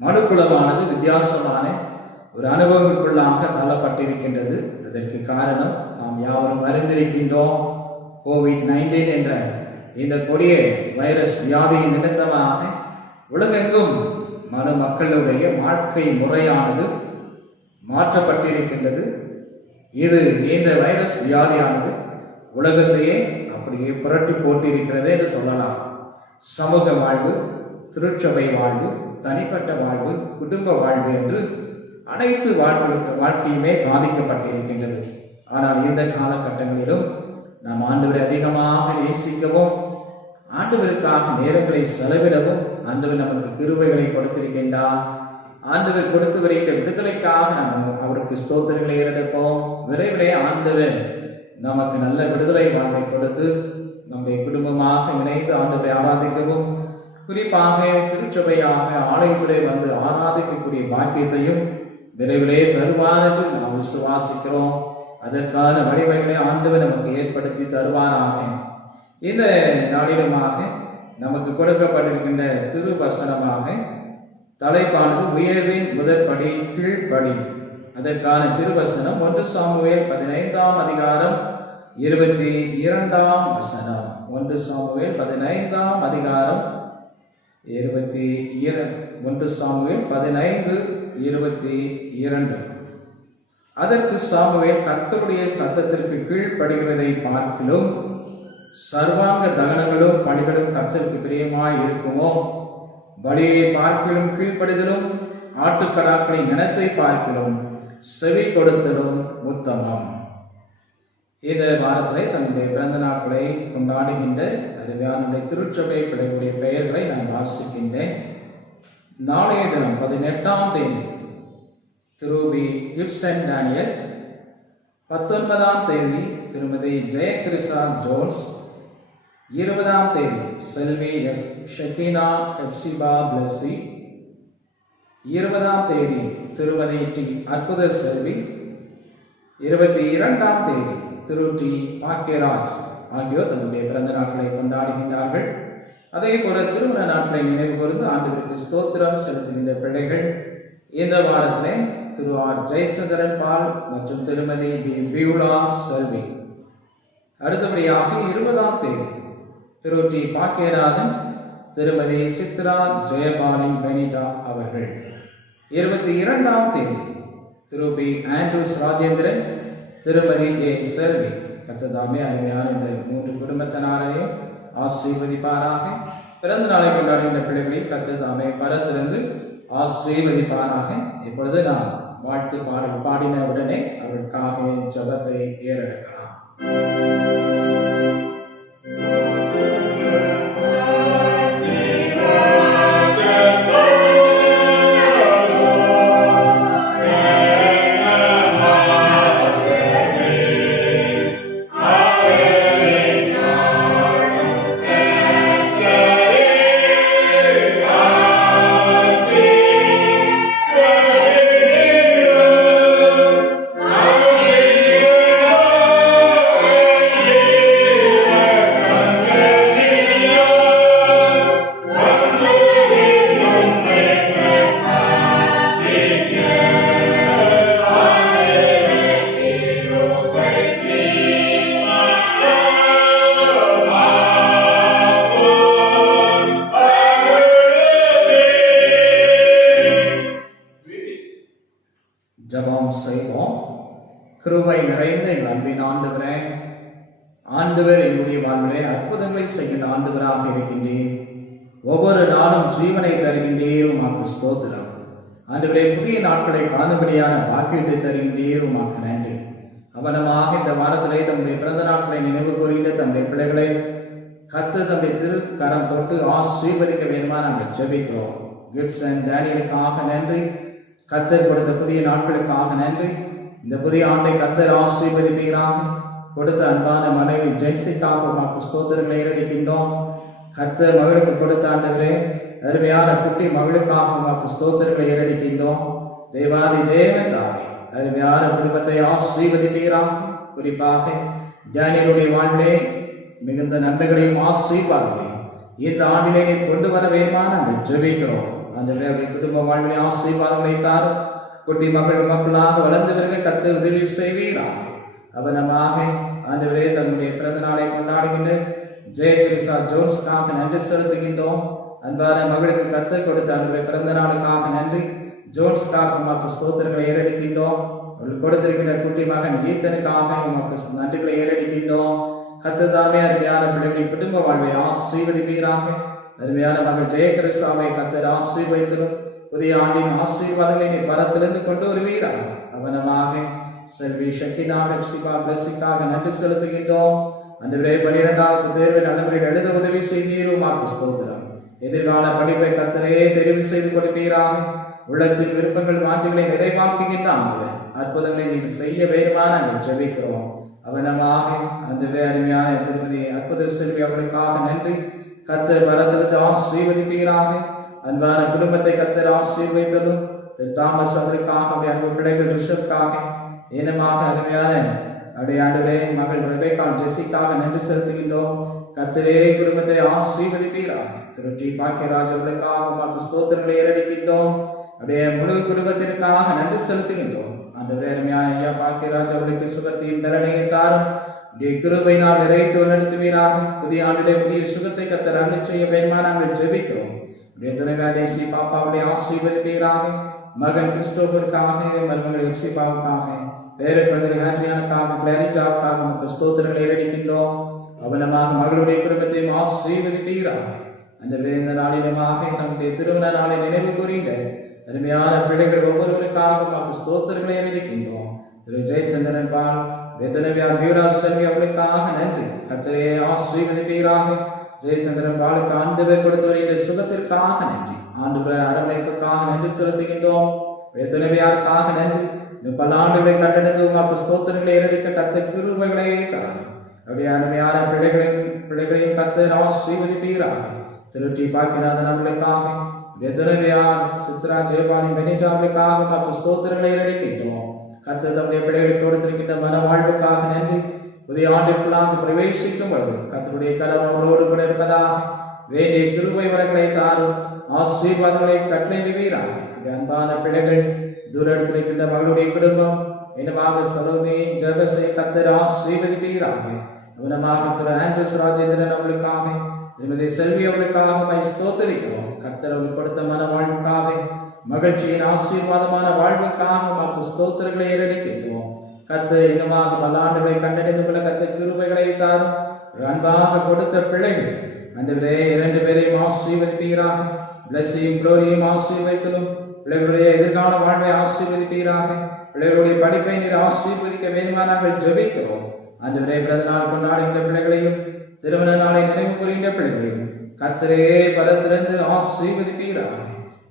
மனுக்குலமானது வித்தியாசமான ஒரு அனுபவங்களுக்குள்ளாக தள்ளப்பட்டிருக்கின்றது. அதற்கு காரணம் நாம் யாவரும் அறிந்திருக்கின்றோம். COVID-19 என்ற இந்த கொடிய வைரஸ் வியாதியின் நிமித்தமாக உலகெங்கும் மக்களுடைய வாழ்க்கை முறையானது மாற்றப்பட்டிருக்கின்றது. இந்த வைரஸ் வியாதியானது உலகத்தையே அப்படியே புரட்டி போட்டிருக்கிறது என்று சொல்லலாம். சமூக வாழ்வு, திருச்சபை வாழ்வு, தனிப்பட்ட வாழ்வு, குடும்ப வாழ்வு என்று அனைத்து வாழ்க்கையுமே பாதிக்கப்பட்டிருக்கின்றது. ஆனால் இந்த காலகட்டங்களிலும் நாம் ஆண்டவரை அதிகமாக நேசிக்கவும், ஆண்டவருக்காக நேரங்களை செலவிடவும் ஆண்டவர் நமக்கு கிருபைகளை கொடுத்திருக்கின்றார். ஆண்டவர் கொடுத்து வருகின்ற விடுதலைக்காக நாம் அவருக்கு ஸ்தோத்திரங்களை ஏறெடுப்போம். விரைவிலே ஆண்டவர் நமக்கு நல்ல விடுதலை வாழ்வை கொடுத்து நம்முடைய குடும்பமாக இணைந்து ஆண்டவரை ஆராதிக்கவும், குறிப்பாக திருச்சபையாக ஆலயத்திலே வந்து ஆராதிக்கக்கூடிய பாக்கியத்தையும் விரைவிலே தருவார் என்று நாம் விசுவாசிக்கிறோம். அதற்கான வழிவகைகளை ஆண்டவர் நமக்கு ஏற்படுத்தி தருவாராக. இந்த நாளிலுமாக நமக்கு கொடுக்கப்பட்டிருக்கின்ற திருவசனமாக தலைப்பானது உயர்வின் முதற்படி கீழ்ப்படி. அதற்கான திருவசனம் 1 சாமுவேல் 15ஆம் அதிகாரம் 22ஆம் வசனம். 1 சாமுவேல் 15ஆம் அதிகாரம் 1 சாமுவேல் 15:22. அதற்கு சாமுவேல், கர்த்தருடைய சத்தத்திற்கு கீழ்ப்படுகிறதை பார்க்கிலும் சர்வாங்க தகனங்களும் பணிகளும் கர்த்தருக்கு பிரியமாய் இருக்குமோ? பலியை பார்க்கிலும் கீழ்ப்படுதலும் ஆட்டுக்கடாக்களின் இனத்தை பார்க்கிலும் செவி கொடுத்தலும் உத்தமம். இந்த வாரத்திலே தன்னுடைய பிறந்த நாட்களை கொண்டாடுகின்ற அருமையான திருச்சபை பிள்ளைகளுடைய பெயர்களை நான் வாசிக்கின்றேன். நாளைய தினம் 18ஆம் தேதி திருபி கிப்ஸ்டன் டேனியல், 19ஆம் தேதி திருமதி ஜெயகிரிசா ஜோன்ஸ், 20ஆம் தேதி செல்வி எஸ் ஷக்கீனா ஹெப்சிபா பிளஸி, 20ஆம் தேதி திருமதி டி அற்புத செல்வி, 22ஆம் தேதி திரு டி பாக்கியராஜ் ஆகியோர் தன்னுடைய பிறந்த நாட்களை கொண்டாடுகின்றார்கள். அதே போல திருமண நாட்களை நினைவு கூர்ந்து ஆண்டவருக்கு ஸ்தோத்திரம் செலுத்துகின்ற பிள்ளைகள் இந்த வாரத்திலே திரு ஆர் ஜெயச்சந்திரன் பால் மற்றும் திருமதி பி பியூலா செல்வி. அடுத்தபடியாக 20ஆம் தேதி திரு டி பாக்கியராஜன், திருமதி சித்ரா ஜெயபாலின் பெனிடா அவர்கள். 22ஆம் தேதி திரு பி ஆண்ட்ரூஸ் ராஜேந்திரன், திருமதி ஏ செல்வி. கர்த்ததாமே அருமையான இந்த 3 குடும்பத்தினரையும் ஆசீர்வதிப்பாராக. பிறந்த நாளை கொண்டாடுகின்ற பிள்ளைகளை கர்த்ததாமே பரத்திலிருந்து ஆசீர்வதிப்பாராக. இப்பொழுது நான் வாழ்த்து பாடல் பாடின உடனே அவர்களுக்காக ஜெபத்தை ஏறெடுக்கலாம். ஜெபம் செய்வோம். கிருபை நிறைந்த எங்கள் அன்பின் ஆண்டவரே, ஆண்டவர் எங்களுடைய வாழ்விலே அற்புதங்களை செய்கின்ற ஆண்டவராக இருக்கின்றேன். ஒவ்வொரு நாளும் ஜீவனை தருகின்றேன். உமக்கு ஸ்தோத்திரம். ஆண்டவரே, புதிய நாட்களை காணும்படியான பாக்கியத்தை தருகின்றேன். உமக்கு நன்றி. அவனமாக இந்த வாரத்திலே தம்முடைய பிறந்த நாட்களை நினைவு கூறுகின்ற தம்முடைய பிள்ளைகளை கர்த்தர் தம்முடைய திருக்கரம் தொட்டு ஆசீர்வதிக்க வேண்டுமா நாங்கள் ஜெபிக்கிறோம். கிப்சன் டேனியலுக்காக நன்றி. கர்த்தர் கொடுத்த புதிய நாட்களுக்காக நன்றி. இந்த புதிய ஆண்டை கர்த்தர் ஆசீர்வதிப்பீராக. கொடுத்த அன்பான மனைவி ஜென்சிக்காக உமக்கு ஸ்தோத்திரங்களை ஏறெடுக்கின்றோம். கர்த்தர் மகளுக்கு கொடுத்த ஆண்டவரே அருமையான குட்டி மகளுக்காக உமக்கு ஸ்தோத்திரங்களை ஏறெடுக்கின்றோம். தேவாதி தேவன் தாவே அருமையான குடும்பத்தை ஆசீர்வதிப்பீராக. குறிப்பாக டேனியலுடைய வாழ்விலே மிகுந்த நன்மைகளையும் ஆசீர்வாதங்களையும் இந்த ஆண்டிலே நீ கொண்டு வர வேண்டுமா நாங்கள் ஜெபிக்கிறோம். அந்த குடும்ப வாழ்விலே ஆசீர்வாதங்களை தாரும். குட்டி மக்களாக வளர்ந்தவர்கள் கர்த்தர் உதவி செய்வீராக. அவனமாக ஆண்டவரே தன்னுடைய பிறந்த நாளை கொண்டாடுகின்ற ஜெயகிரிசா ஜோன்ஸ்காக நன்றி செலுத்துகின்றோம். அன்பான மகளுக்கு கர்த்தர் கொடுத்த அவருடைய பிறந்த நாளுக்காக நன்றி. ஜோன்ஸ்காக உமக்கு ஸ்தோத்திரங்களை ஏறெடுக்கின்றோம். அவர்கள் கொடுத்திருக்கின்ற குட்டி மகன் ஈத்தனுக்காக உமக்கு நன்றிகளை ஏறெடுக்கின்றோம். கர்த்தர் தாமே அருமையான பிள்ளைகளின் குடும்ப வாழ்வை ஆசீர்வதிப்பீராக. அருமையான மகள் ஜெயகிரிசாவை கர்த்தர் ஆசீர்வதித்தரும். புதிய ஆண்டின் ஆசீர்வாதங்களை நீ பரத்திலிருந்து கொண்டு வருவீராக. அவனமாக செல்வி சக்தினாக சிபாக நன்றி செலுத்துகின்றோம். அந்த 12வது தேர்வை நல்லபடியில் எழுத உதவி செய்தீரும். ஸ்தோத்திரம். எதிர்கால படிப்பை கர்த்தரே தெரிவு செய்து கொடுப்பீராக. உள்ளத்தின் விருப்பங்கள் மாற்றங்களை நிறைவாக்குகின்ற ஆண்டவர் அற்புதங்களை நீங்கள் செய்ய வேண்டுமா நாங்கள் ஜெபிக்கிறோம். அவனமாக அந்த அருமையான திருமதி அற்புத செல்வி அவர்களுக்காக நன்றி. கர்த்தர் வரத்திற்கு ஆசீர்வதிப்பீராக. அன்பான குடும்பத்தை கர்த்தர் ஆசீர்வதித்ததும் தாமஸ் அவர்களுக்காக அன்பு பிள்ளைகள் ரிஷப்காக இனமாக அருமையான ஆண்டவரே மகள் ரெபேக்காள் ஜெசிக்காக நன்றி செலுத்துகின்றோம். கர்த்தரே குடும்பத்தை ஆசீர்வதிப்பீராக. திரு டி பாக்கியராஜ் அவர்களுக்காக ஸ்தோத்திரங்களை ஏறடிக்கின்றோம். அப்படியே முழு குடும்பத்திற்காக நன்றி செலுத்துகின்றோம். அந்த அருமையான ஐயா பாக்கியராஜ் அவர்களுக்கு சுகத்தையும் தரணையை தாரும். கிருபை நாள் நிறைத்து நடத்துவீராக. புதிய ஆண்டிலே புதிய சுகத்தை கர்த்தர் அருள் செய்ய வேண்டுமா நாங்கள் ஜெபிக்கிறோம். துணைவேசி பாப்பாவுடைய ஆசீர்வதிப்பீராக. மகன் கிறிஸ்டோபருக்காக, மருமகள் எப்சிபாவுக்காக, பேரப்பதில் ஆட்ரியானுக்காக, கிளாரிட்டாவுக்காக நமக்கு ஸ்தோத்திரங்களை ஏறடிக்கின்றோம். அவனமாக மகளுடைய குடும்பத்தையும் ஆசீர்வதிப்பீராக. அந்த வேந்த நாளிடமாக நம்முடைய திருமண நாளை நினைவு கூறிய அருமையான பிள்ளைகள் ஒவ்வொருவருக்காக நமக்கு ஸ்தோத்திரங்களை ஏறடிக்கின்றோம். திரு ஜெயச்சந்திரன் பால் வேதனவியார் வீராஜ் செல்வி அவர்களுக்காக நன்றி. கர்த்தரே ஆசீர்வதிப்பீராக. ஜெயச்சந்திரன் பாலுக்கு ஆண்டவர் கொடுத்த வருகிற சுகத்திற்காக நன்றி. ஆண்டவர் அரவணைப்புக்காக நன்றி செலுத்துகின்றோம். வேதனவியாருக்காக நன்றி. இந்த பல ஆண்டுகளை கண்டெடுத்து உங்கள் ஸ்தோத்திரங்களை ஏறடிக்க கர்த்தர் கிருபைகளை தாரும். அப்படியே அருமையான பிள்ளைகளையும் கர்த்தர் ஆசீர்வதிப்பீராக. திரு டி பாக்கியநாதன் அவர்களுக்காக, வேதனவியார் சித்ரா ஜெயபாலி பெனிட்டா அவர்களுக்காக மற்றும் ஸ்தோத்திரங்களை ஏறடிக்கின்றோம். கர்த்தர் தம்முடைய பிள்ளைகளை கொடுத்திருக்கின்ற மன வாழ்வுக்காக நன்றி. புதிய ஆண்டிற்குள்ளாக பிரவேசிக்கும் பொழுது கர்த்தருடைய கரம் அவர்களோடு கூட இருப்பதாக வேண்டிய கிருபை வரங்களை தாரும். ஆசீர்வாதங்களை கட்டளையிடுவீராக. அன்பான பிள்ளைகள் தூரத்திருக்கின்ற மகளுடைய குடும்பம் என்னமாக சலோமி ஜெபஸை கர்த்தர் ஆசீர்வதிப்பீராக. கவனமாக திரு ஆண்ட்ரூஸ் ராஜேந்திரன் அவர்களுக்காக, திருமதி செல்வி அவர்களுக்காக ஸ்தோத்திரிக்கிறோம். கர்த்தர் அவர்கள் கொடுத்த மன வாழ்வுக்காக, மகிழ்ச்சியின் ஆசீர்வாதமான வாழ்வுக்காக நமக்கு ஸ்தோத்திரங்களை ஏறடிக்கின்றோம். கர்த்தர் இனமாக பல ஆண்டுகளை கண்டறிந்து கொள்ள கர்த்தர் கிருபைகளை தாரும். அன்பாக கொடுத்த பிள்ளைகள் அந்த 2 பேரையும் ஆசீர்வதிப்பீராக. பிளஸையும் குளோரியும் ஆசீர்வதித்தலும் பிள்ளைகளுடைய எதிர்கால வாழ்வை ஆசீர்வதிப்பீராக. பிள்ளைகளுடைய படிப்பை நீர் ஆசீர்வதிக்க வேண்டுமா நாங்கள் ஜெபிக்கிறோம். அந்த பிறந்த நாள் கொண்டாடுகின்ற பிள்ளைகளையும் திருமண நாளை நினைவு கூறுகின்ற பிள்ளைகளையும் கர்த்தரே பலத்திலிருந்து ஆசீர்வதிப்பீராக.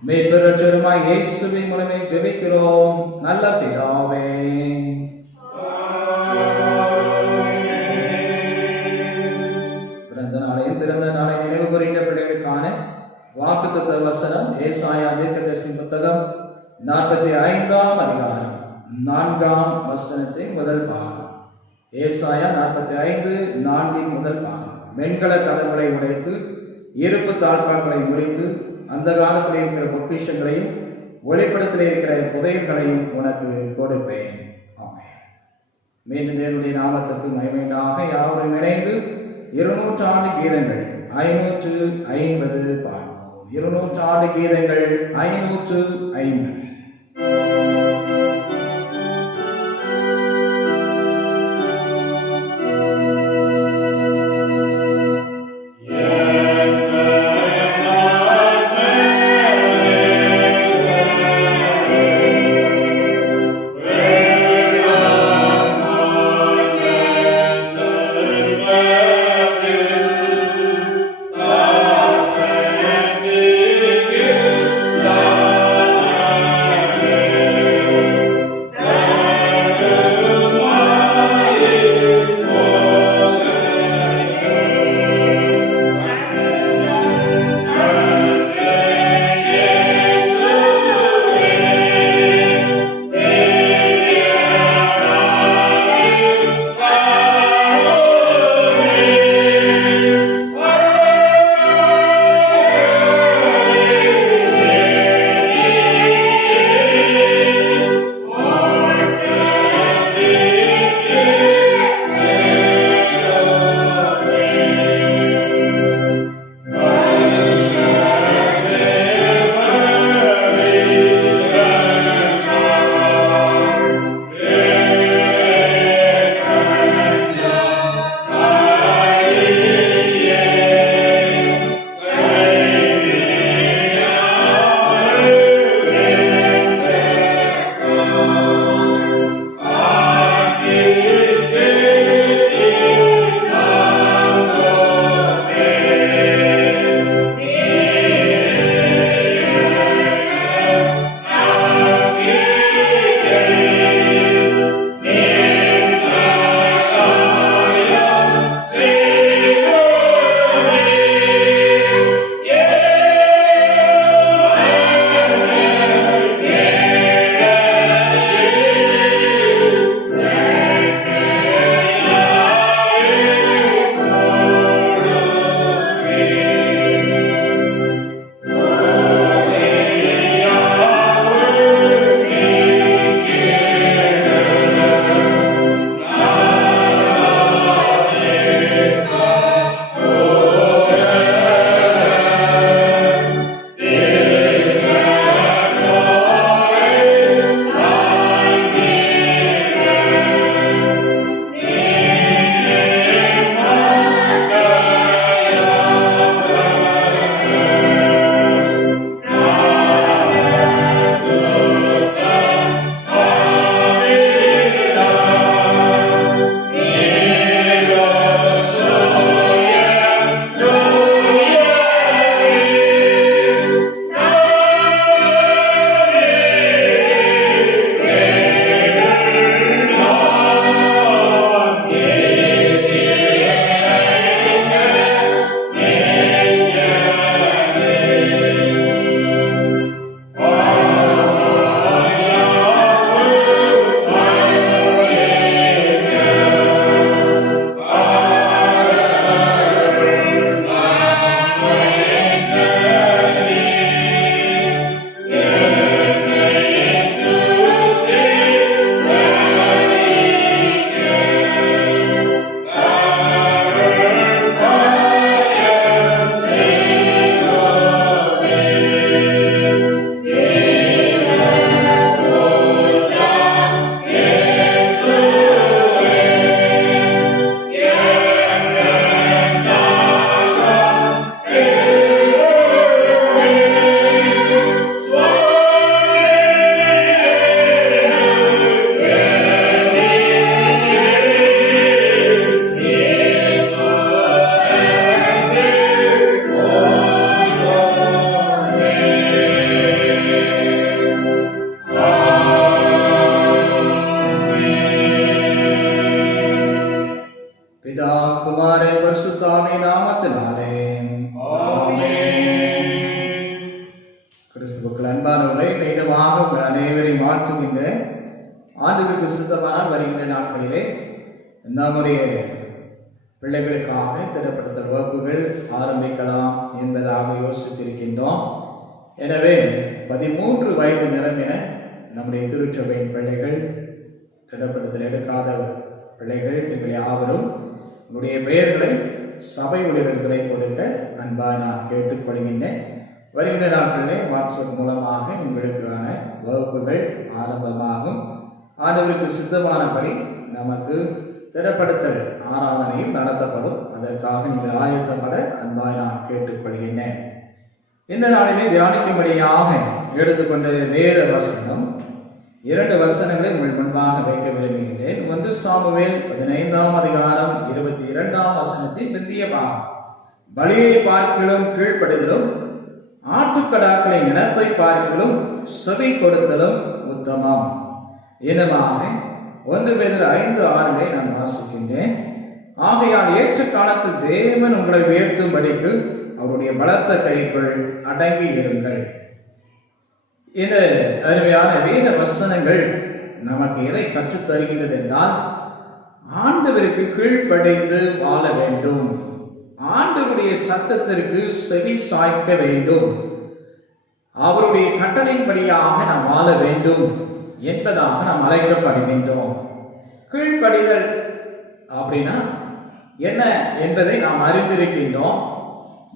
மேற்பெருமாய் இயேசுவின் மூலமே ஜெபிக்கிறோம் நல்ல பிதாவே. பிறந்த நாளையும் திருமண நாளை நினைவு கூறுகின்ற பிள்ளைகளுக்கான வாக்குத்தத்த வசனம் ஏசாயா தீர்க்கதரிசி புத்தகம் 45ஆம் அதிகாரம் 4ஆம் வசனத்தின் முதல் பாகம். ஏசாயா 45:4 முதல் பாகம். வெண்கல கதவுகளை உடைத்து இருப்பு தாழ்பால்களை முறித்து அந்த காலத்தில் இருக்கிற பொக்கிஷங்களையும் ஒளிப்படத்தில் இருக்கிற புதையல்களையும் உனக்கு கொடுப்பேன். மீண்டும் தேவனுடைய நாமத்துக்கு மகிமையாக யாவரும் இணைந்து 200 ஆண்டு கீதங்கள் 550 பாடுவோம். 200 ஆண்டு கீதங்கள் 550. La அன்பானவரை மீண்டுமாக உங்கள் அனைவரையும் வாழ்த்துகின்ற ஆண்டுகளுக்கு சுத்தமாக வருகின்ற நாட்களிலே நம்முடைய பிள்ளைகளுக்காக திட்டப்படுத்த வகுப்புகள் ஆரம்பிக்கலாம் என்பதாக யோசித்திருக்கின்றோம். எனவே 13 வயது நிரம்பின நம்முடைய திருச்சபையின் பிள்ளைகள், திட்டப்படுத்தல் எடுக்காத பிள்ளைகள், நீங்கள் யாவரும் உங்களுடைய பெயர்களை சபை ஊழியர்களை கொடுக்க அன்பாக நான் கேட்டுக்கொள்கின்றேன். வருகின்ற நாட்களிலே வாட்ஸ்அப் மூலமாக உங்களுக்கான வகுப்புகள் ஆரம்பமாகும். ஆண்டவருக்கு சித்தமானபடி நமக்கு திடப்படுத்தல் ஆராதனையும் நடத்தப்படும். அதற்காக நீங்கள் ஆயத்தப்பட அன்பாக நான் கேட்டுக்கொள்கின்றேன். இந்த நாளிலே தியானிக்கும்படியாக எடுத்துக்கொண்ட வேத வசனம் 2 வசனங்களை உங்கள் முன்பாக வைக்க விரும்புகின்றேன். 1 சாமுவேல் 15ஆம் அதிகாரம் 22ஆம் வசனத்தின் பிந்திய பாகம். பலியை பார்க்கிலும் கீழ்ப்படுதலும் ஆட்டுக்கடாக்களை நிலத்தை பார்க்கிலும் செவி கொடுத்தலும் உத்தமம் எனமாக 1 பேதுரு 5:6 நான் வாசிக்கின்றேன். ஆகையால் ஏற்ற காலத்தில் தேவன் உங்களை உயர்த்தும்படிக்கு அவருடைய பலத்த கைக்குள் அடங்கி இருங்கள். இந்த அருமையான வேத வசனங்கள் நமக்கு எதை கற்றுத் தருகின்றது என்றால், ஆண்டவருக்கு கீழ்ப்படிந்து வாழ வேண்டும், ஆண்டவருடைய சத்தத்திற்கு செவி சாய்க்க வேண்டும், அவருடைய கட்டளையின்படியாக நாம் வாழ வேண்டும் என்பதாக நாம் அழைக்கப்படுகின்றோம். கீழ்ப்படிதல் அப்படின்னா என்ன என்பதை நாம் அறிந்திருக்கின்றோம்.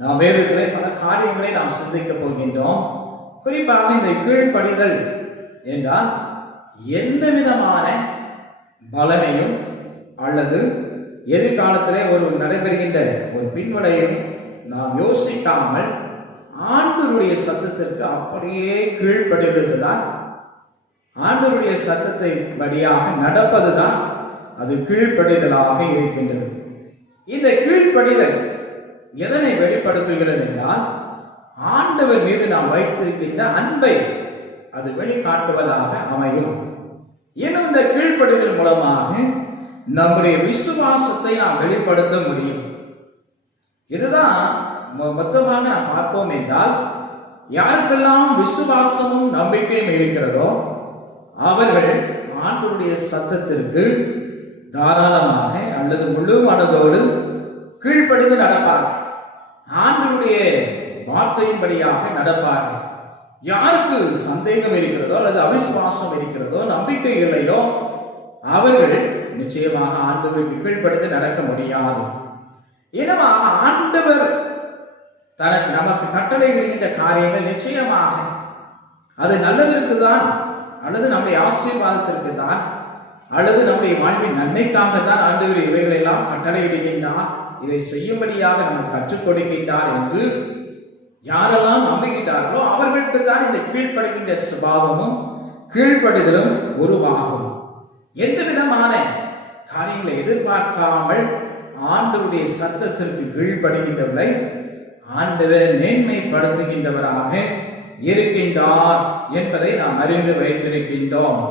நாம் வேதத்திலே பல காரியங்களை நாம் சிந்திக்க போகின்றோம். குறிப்பாக இந்த கீழ்ப்படிதல் என்றால் எந்த விதமான பலனையும் அல்லது எதிர்காலத்திலே ஒரு நடைபெறுகின்ற ஒரு பின்வடையும் நாம் யோசிக்காமல் ஆண்டவருடைய சத்தத்திற்கு அப்படியே கீழ்ப்படிவதுதான், ஆண்டவருடைய சத்தத்தை படியாக நடப்பதுதான் அது கீழ்ப்படிதலாக இருக்கின்றது. இந்த கீழ்ப்படிதல் எதனை வெளிப்படுத்துகிறது என்றால், ஆண்டவர் மீது நாம் வைத்திருக்கின்ற அன்பை அது வெளிக்காட்டுவதாக அமையும். இன்னும் இந்த கீழ்ப்படிதல் மூலமாக நம்முடைய விசுவாசத்தை நாம் வெளிப்படுத்த முடியும். இதுதான் மொத்தமாக நாம் பார்ப்போம் என்றால், யாருக்கெல்லாம் விசுவாசமும் நம்பிக்கையும் இருக்கிறதோ அவர்கள் ஆண்டவருடைய சத்தத்திற்கு தாராளமாக அல்லது முழு மனதோடு கீழ்ப்படிந்து நடப்பார்கள், ஆண்டவருடைய வார்த்தையின்படியாக நடப்பார்கள். யாருக்கு சந்தேகம் இருக்கிறதோ அல்லது அவிசுவாசம் இருக்கிறதோ, நம்பிக்கை இல்லையோ, அவர்கள் நிச்சயமாக ஆண்டவருக்கு கீழ்ப்படிந்து நடக்க முடியாது. எனவே ஆண்டவர் தனக்கு நமக்கு கட்டளை இடுகின்ற காரியங்கள் நிச்சயமாக அது நல்லதற்கு தான், அல்லது நம்முடைய ஆசீர்வாதத்திற்கு தான், அல்லது நம்முடைய வாழ்வின் நன்மைக்காக தான் ஆண்டவர் இவைகள் எல்லாம் கட்டளை இடுகின்றார், இதை செய்யும்படியாக நமக்கு கற்றுக் கொடுக்கின்றார் என்று யாரெல்லாம் நம்புகின்றார்களோ அவர்களுக்கு தான் இந்த கீழ்ப்படுகின்ற சுபாவமும் கீழ்ப்படுதலும் உருவாகும். எந்த விதமான காரியங்களை எதிர்பார்க்காமல் ஆண்டவருடைய சத்தத்திற்கு கீழ்ப்படுகின்றவரை ஆண்டவர் மேன்மைப்படுத்துகின்றவராக இருக்கின்றார் என்பதை நாம் அறிந்து வைத்திருக்கின்றோம்.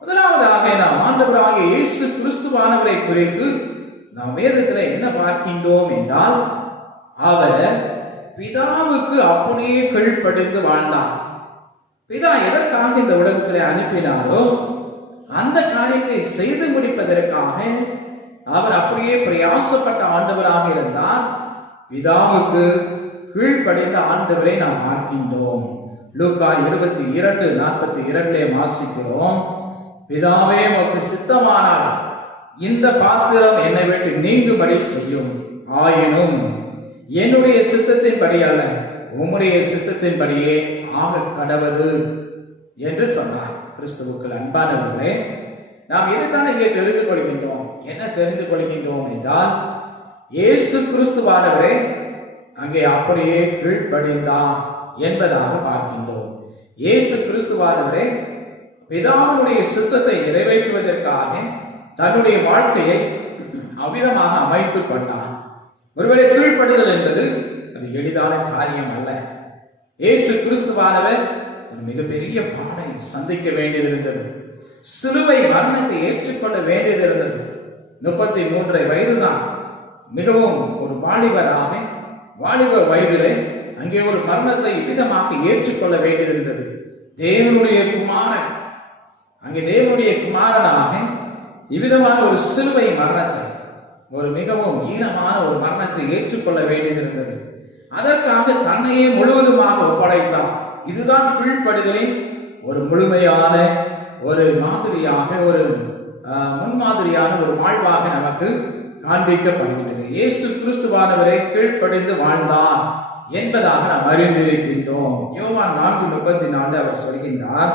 முதலாவதாக நாம் ஆண்டவராகிய இயேசு கிறிஸ்துவானவரை குறித்து நாம் வேதத்தில் என்ன பார்க்கின்றோம் என்றால், அவர் பிதாவுக்கு அப்படியே கீழ்ப்படிந்து வாழ்ந்தார். பிதா எதற்காக இந்த உலகத்திலே அனுப்பினாரோ அந்த காரியத்தை செய்து முடிப்பதற்காக அவர் அப்படியே பிரயாசப்பட்ட ஆண்டவராக இருந்தார். பிதாவுக்கு கீழ்ப்படிந்த ஆண்டவரை நாம் பார்க்கின்றோம். லூக்கா 22:42 வாசிக்கிறோம். பிதாவே உமக்கு சித்தமானால் இந்த பாத்திரம் என்னை விட்டு நீங்கும்படி செய்யும், ஆயினும் என்னுடைய சித்தத்தின்படி அல்ல உம்முடைய சித்தத்தின்படியே ஆக கடவது என்று சொன்னார். கிறிஸ்துவுக்குள் அன்பானவர்களே, நாம் இதைத்தான் இங்கே தெரிந்து கொள்கின்றோம். என்ன தெரிந்து கொள்கின்றோம் என்றால், இயேசு கிறிஸ்துவானவரே அங்கே அப்படியே கீழ்ப்படிந்தார் என்பதாக பார்க்கின்றோம். இயேசு கிறிஸ்துவானவரே பிதாவுடைய சித்தத்தை நிறைவேற்றுவதற்காக தன்னுடைய வாழ்க்கையை அவ்விதமாக அமைத்துக் கொண்டார். ஒருவேளை கீழ்ப்படுதல் என்பது அது எளிதான காரியம் அல்ல. இயேசு கிறிஸ்துவானவர் ஒரு மிகப்பெரிய பாடை சந்திக்க வேண்டியிருந்தது. சிலுவை மரணத்தை ஏற்றுக்கொள்ள வேண்டியதிருந்தது. 33 வயதுதான். மிகவும் ஒரு வாலிப வயதிலே அங்கே ஒரு மரணத்தை விதமாக ஏற்றுக்கொள்ள வேண்டியிருந்தது. தேவனுடைய குமாரன், அங்கே தேவனுடைய குமாரனாக இவ்விதமான ஒரு சிலுவை மரணத்தை, ஒரு மிகவும் ஈனமான ஒரு மரணத்தை ஏற்றுக்கொள்ள வேண்டியிருந்தது. அதற்காக தன்னையே முழுவதுமாக ஒப்படைத்தார். இதுதான் கீழ்ப்படிதலின் ஒரு முழுமையான ஒரு மாதிரியாக, ஒரு முன்மாதிரியான ஒரு வாழ்வாக நமக்கு காண்பிக்கப்படுகிறது. இயேசு கிறிஸ்துவானவரை கீழ்ப்படிந்து வாழ்ந்தார் என்பதாக நாம் அறிந்திருக்கின்றோம். யோவான் 4:34 அவர் சொல்கின்றார்,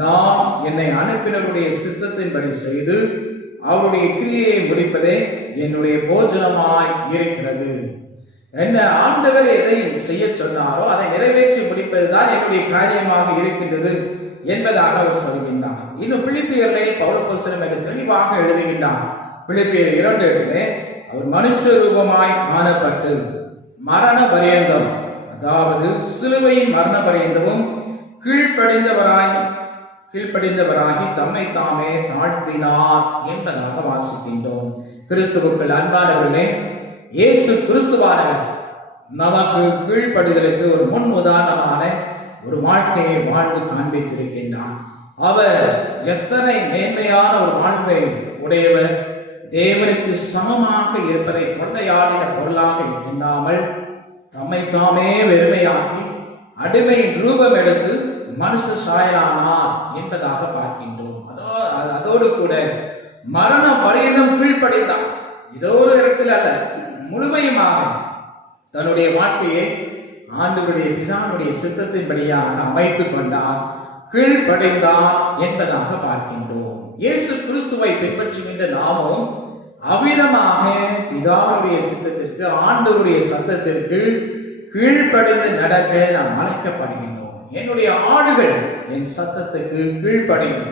நாம் என்னை அனுப்பினருடைய சித்தத்தின்படி செய்து அவருடைய கிரியையை முடிப்பதே என்னுடைய போஜனமாய் இருக்கிறது. என்ன ஆண்டவர் எதை செய்ய சொன்னாரோ அதை நிறைவேற்றி முடிப்பதுதான் என்னுடைய காரியமாக இருக்கின்றது என்பதாக அவர் சொல்கின்றார். இன்னும் பிலிப்பியர்களை பவுலப்போஸ்தலன் மிக தெளிவாக எழுதுகின்றார். பிலிப்பியர் 2:8 அவர் மனுஷ ரூபமாய் காணப்பட்டு மரண பரியந்தம், அதாவது சிலுவையின் மரண பரியந்தமும் கீழ்ப்படிந்தவராகி தம்மை தாமே தாழ்த்தினார் என்பதாக வாசிக்கின்றோம். கிறிஸ்துவுக்குள் அன்பானவர்களே, இயேசு கிறிஸ்துவானவர் நமக்கு கீழ்ப்படிதலுக்கு ஒரு முன் உதாரணமான ஒரு வாழ்க்கையை வாழ்ந்து காண்பித்திருக்கின்றார். அவர் எத்தனை மேன்மையான ஒரு வாழ்வை உடையவர்! தேவனுக்கு சமமாக இருப்பதை கொள்ளையாடின பொருளாக எண்ணாமல் தம்மை தாமே வெறுமையாக்கி அடிமையின் ரூபம் எடுத்து மனுஷ சாயலானார் என்பதாக பார்க்கின்றோம். அதோடு கூட மரண பரியந்தம் கீழ்ப்படிந்தார். இதோ ஒரு இடத்தில் அல்ல, முழுமையுமாக தன்னுடைய வாழ்க்கையை ஆண்டவருடைய பிதாவுடைய சித்தத்தின்படியாக அமைத்துக் கொண்டார், கீழ்ப்படிந்தார் என்பதாக பார்க்கின்றோம். இயேசு கிறிஸ்துவை பின்பற்றுகின்ற நாமும் அவ்விதமாக பிதாவுடைய சித்தத்திற்கு, ஆண்டவருடைய சத்தத்திற்கு கீழ்ப்படிந்து நடக்க நாம் அழைக்கப்படுகின்றோம். என்னுடைய ஆடுகள் என் சத்தத்துக்கு கீழ்ப்படியும்,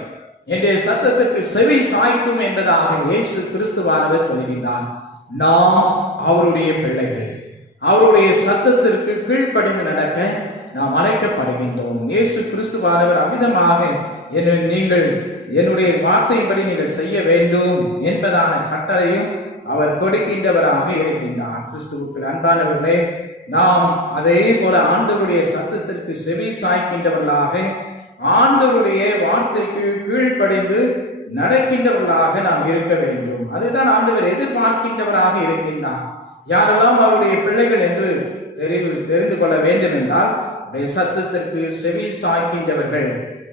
என்னுடைய சத்தத்துக்கு செவி சாய்க்கும் என்பதாக இயேசு கிறிஸ்துவானவர் சொல்கிறார். நாம் அவருடைய பிள்ளைகள், அவருடைய சத்தத்திற்கு கீழ்ப்படிந்து நடக்க நாம் அழைக்கப்படுகின்றோம். இயேசு கிறிஸ்துவானவர் அமிதமாக நீங்கள் என்னுடைய வார்த்தையின்படி நீங்கள் செய்ய வேண்டும் என்பதான கட்டளையும் அவர் கொடுக்கின்றவராக இருக்கின்றார். கிறிஸ்துவுக்கு அன்பானவர்களே, நாம் அதே போல ஆண்டவருடைய சத்தத்திற்கு செவி சாய்க்கின்றவர்களாக, ஆண்டவருடைய வார்த்தைக்கு கீழ்ப்படிந்து நடக்கின்றவர்களாக நாம் இருக்க வேண்டும். அதுதான் ஆண்டவர் எதிர்பார்க்கின்றவராக இருக்கின்றார். யாரெல்லாம் அவருடைய பிள்ளைகள் என்று தெரிந்து கொள்ள வேண்டும் என்றால், சத்தத்திற்கு செவி சாய்க்கின்றவர்கள்,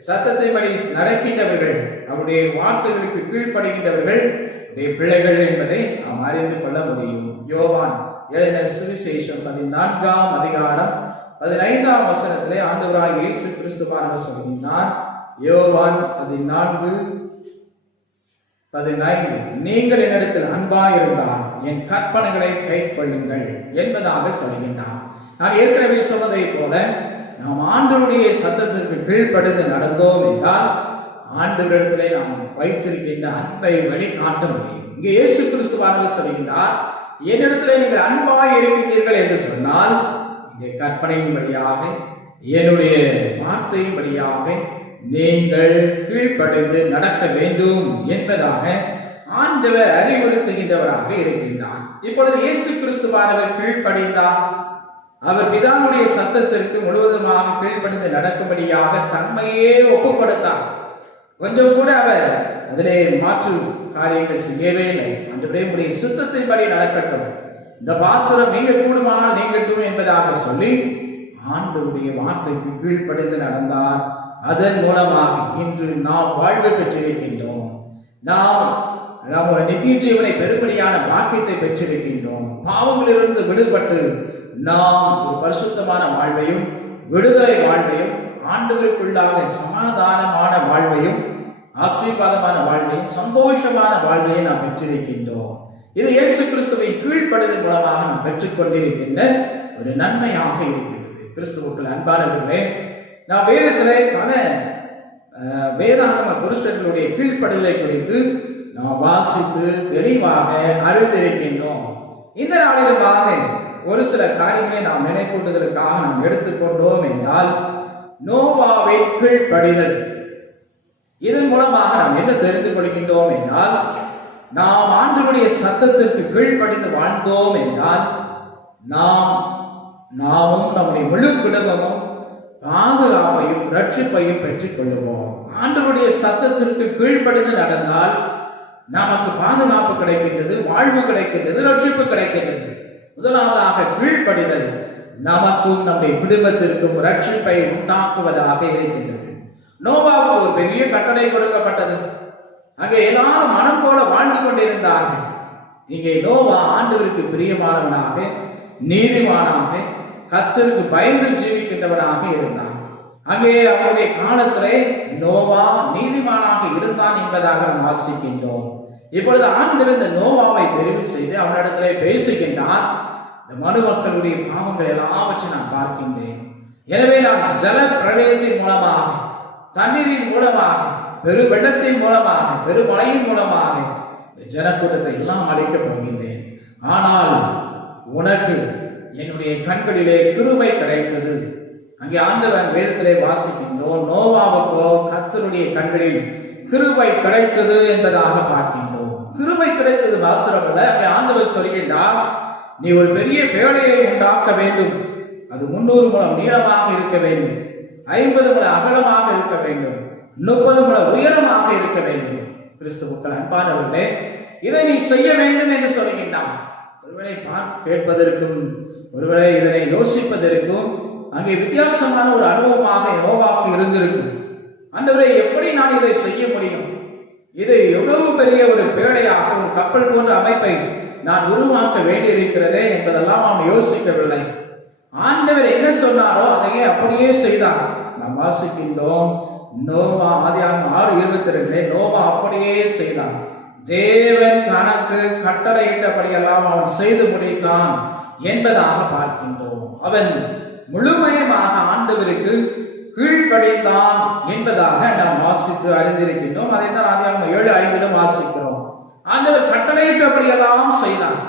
சத்தத்தைப்படி நடக்கின்றவர்கள், அவருடைய வார்த்தைகளுக்கு கீழ்ப்படுகின்றவர்கள் பிள்ளைகள் என்பதை நாம் அறிந்து கொள்ள முடியும். யோவான் எழுதின சுவிசேஷம் 14ஆம் அதிகாரம் 15ஆம் வசனத்திலே ஆண்டவராகிய இயேசு கிறிஸ்துவானவர் சொல்கின்றார். யோவான் 14:15 நீங்கள் என்னிடத்தில் அன்பாயிருந்தால் என் கற்பனைகளை கைக்கொள்ளுங்கள் என்பதாக சொல்கின்றார். நான் ஏற்கனவே சொன்னதை போல நாம் ஆண்டவருடைய சத்தத்திற்கு கீழ்ப்படிந்து நடந்தோம் என்றால் ஆண்டவரிடத்திலே நாம் வைத்திருக்கின்ற அன்பை வெளிக்காட்ட முடியும். இங்கே இயேசு கிறிஸ்துவானவர் சொல்கின்றார், என்னிடத்திலே நீங்கள் அன்பாய் இருக்கின்றீர்கள் என்று சொன்னால் இங்கே கற்பனையின் வழியாக, என்னுடைய வார்த்தையின் வழியாக நீங்கள் கீழ்ப்படிந்து நடக்க வேண்டும் என்பதாக ஆண்டவர் அறிவுறுத்துகின்றவராக இருக்கின்றார். இப்பொழுது இயேசு கிறிஸ்துவானவர் கீழ்ப்படிந்தார். அவர் பிதாவுடைய சத்தத்திற்கு முழுவதுமாக கீழ்ப்படிந்து நடக்கும்படியாக தன்மையே ஒப்புக் கொடுத்தார். கொஞ்சம் கூட அவர் அதிலே மாற்று காரியங்கள் செய்யவே இல்லை. ஆண்டவருடைய சுத்தத்தின்படி நடக்கட்டும், இந்த பாத்திரம் நீங்க கூடுமானால் நீங்கட்டும் என்பதாக சொல்லி ஆண்டவருடைய வார்த்தைக்கு கீழ்ப்படிந்து நடந்தார். அதன் மூலமாக இன்று நாம் வாழ்வு பெற்றிருக்கின்றோம். நாம் நித்திய ஜீவனை பெரும்படியான பாக்கியத்தை பெற்றிருக்கின்றோம். பாவங்களிலிருந்து விடுபட்டு நாம் ஒரு பரிசுத்தமான வாழ்வையும் விடுதலை வாழ்வையும் ஆண்டவருக்குள்ளாக சமாதானமான வாழ்வையும் ஆசீர்வாதமான வாழ்வையும் சந்தோஷமான வாழ்வையும் நாம் பெற்றிருக்கின்றோம். இது இயேசு கிறிஸ்துவை கீழ்ப்படுதல் மூலமாக நாம் பெற்றுக்கொண்டிருக்கின்ற ஒரு நன்மையாக இருக்கிறது. கிறிஸ்துவுக்குள் அன்பானவர்களே, நாம் வேதத்திலே பல வேதாகம புருஷர்களுடைய கீழ்ப்படுதலை குறித்து நாம் வாசித்து தெளிவாக அறிந்திருக்கின்றோம். இந்த நாளிலுமாக ஒரு சில காரியங்களை நாம் நினைக்கூட்டுவதற்காக நாம் எடுத்துக்கொண்டோம் என்றால், நோவாவின் கீழ்ப்படிதல். இதன் மூலமாக நாம் என்ன தெரிந்து கொள்கின்றோம் என்றால், நாம் ஆண்டவருடைய சத்தத்திற்கு கீழ்ப்படிந்து வாழ்ந்தோம் என்றால் நாமும் நம்முடைய முழு குடும்பமும் பாதுகாப்பையும் ரட்சிப்பையும் பெற்றுக் கொள்ளுவோம். ஆண்டவருடைய சத்தத்திற்கு கீழ்ப்படிந்து நடந்தால் நமக்கு பாதுகாப்பு கிடைக்கின்றது, வாழ்வு கிடைக்கின்றது, ரட்சிப்பு கிடைக்கின்றது. முதலாவதாக கீழ்ப்படிதல் நமக்கும் நம்முடைய குடும்பத்திற்கும் ரட்சிப்பை உண்டாக்குவதாக இருக்கின்றது. நோவாவுக்கு ஒரு பெரிய கட்டளை கொடுக்கப்பட்டது. அங்கே எல்லாரும் மனம் போல வாழ்ந்து கொண்டிருந்தார்கள். இங்கே நோவா ஆண்டவருக்கு பிரியமானவனாக, நீதிமானாக, கர்த்தருக்கு பயந்து ஜீவிக்கின்றவனாக இருந்தான். அங்கே அவருடைய காலத்திலே நோவா நீதிமானாக இருந்தான் என்பதாக நாம் வாசிக்கின்றோம். இப்பொழுது ஆண்டவர் இந்த நோவாவை தெரிவு செய்து அவனிடத்திலே பேசுகின்றார். இந்த மனு மக்களுடைய பாவங்கள் எல்லாவற்றையும் நான் பார்க்கின்றேன். எனவே நான் ஜல பிரளயத்தின் மூலமாக, தண்ணீரின் மூலமாக, பெரு வெள்ளத்தின் மூலமாக, பெருமழையின் மூலமாக ஜனக்கூட்டத்தை எல்லாம் அழைக்கப் போகின்றேன். ஆனால் உனக்கு என்னுடைய கண்களிலே கிருபை கிடைத்தது. அங்கே ஆண்டவன் வேதத்திலே வாசிக்கின்றோம், நோவாவுக்கோ கர்த்தருடைய கண்களில் கிருபை கிடைத்தது என்பதாக பார்க்கின்றோம். கிருபை கிடைத்தது மாத்திரமல்ல, அங்கே ஆண்டவர் சொல்கின்றார், நீ ஒரு பெரிய பேழையை உண்டாக்க வேண்டும். அது 300 முழம் நீளமாக இருக்க வேண்டும், 50 முழ அகலமாக இருக்க வேண்டும், 30 முழ உயரமாக இருக்க வேண்டும். கிறிஸ்துவுக்கள் அன்பானவர்களே, இதை நீ செய்ய வேண்டும் என்று சொல்கின்றான். ஒருவேளை கேட்பதற்கும் ஒருவேளை இதனை யோசிப்பதற்கும் அங்கே வித்தியாசமான ஒரு அனுபவமாக யோகாவுக்கு இருந்திருக்கும். ஆண்டவரே, எப்படி நான் இதை செய்ய முடியும்? இதை எவ்வளவு பெரிய ஒரு பேழையாக, ஒரு கப்பல் போன்ற அமைப்பை நான் உருவாக்க வேண்டியிருக்கிறதே என்பதெல்லாம் அவன் யோசிக்கவில்லை. ஆண்டவர் என்ன சொன்னாரோ அதையே அப்படியே செய்தார். நாம் வாசிக்கின்றோம், நோவா ஆதியாகமம் 6:22 நோவா அப்படியே செய்தான். தேவன் தனக்கு கட்டளையிட்டபடியெல்லாம் அவன் செய்து முடித்தான் என்பதாக பார்க்கின்றோம். அவன் முழுமையாக ஆண்டவருக்கு கீழ்ப்படிந்தான் என்பதாக நாம் வாசித்து அறிந்திருக்கின்றோம். அதை தான் ஆதியாகமம் 7:5 வாசிக்கிறோம். ஆண்டவர் கட்டளையிட்டபடியெல்லாம் செய்தான்.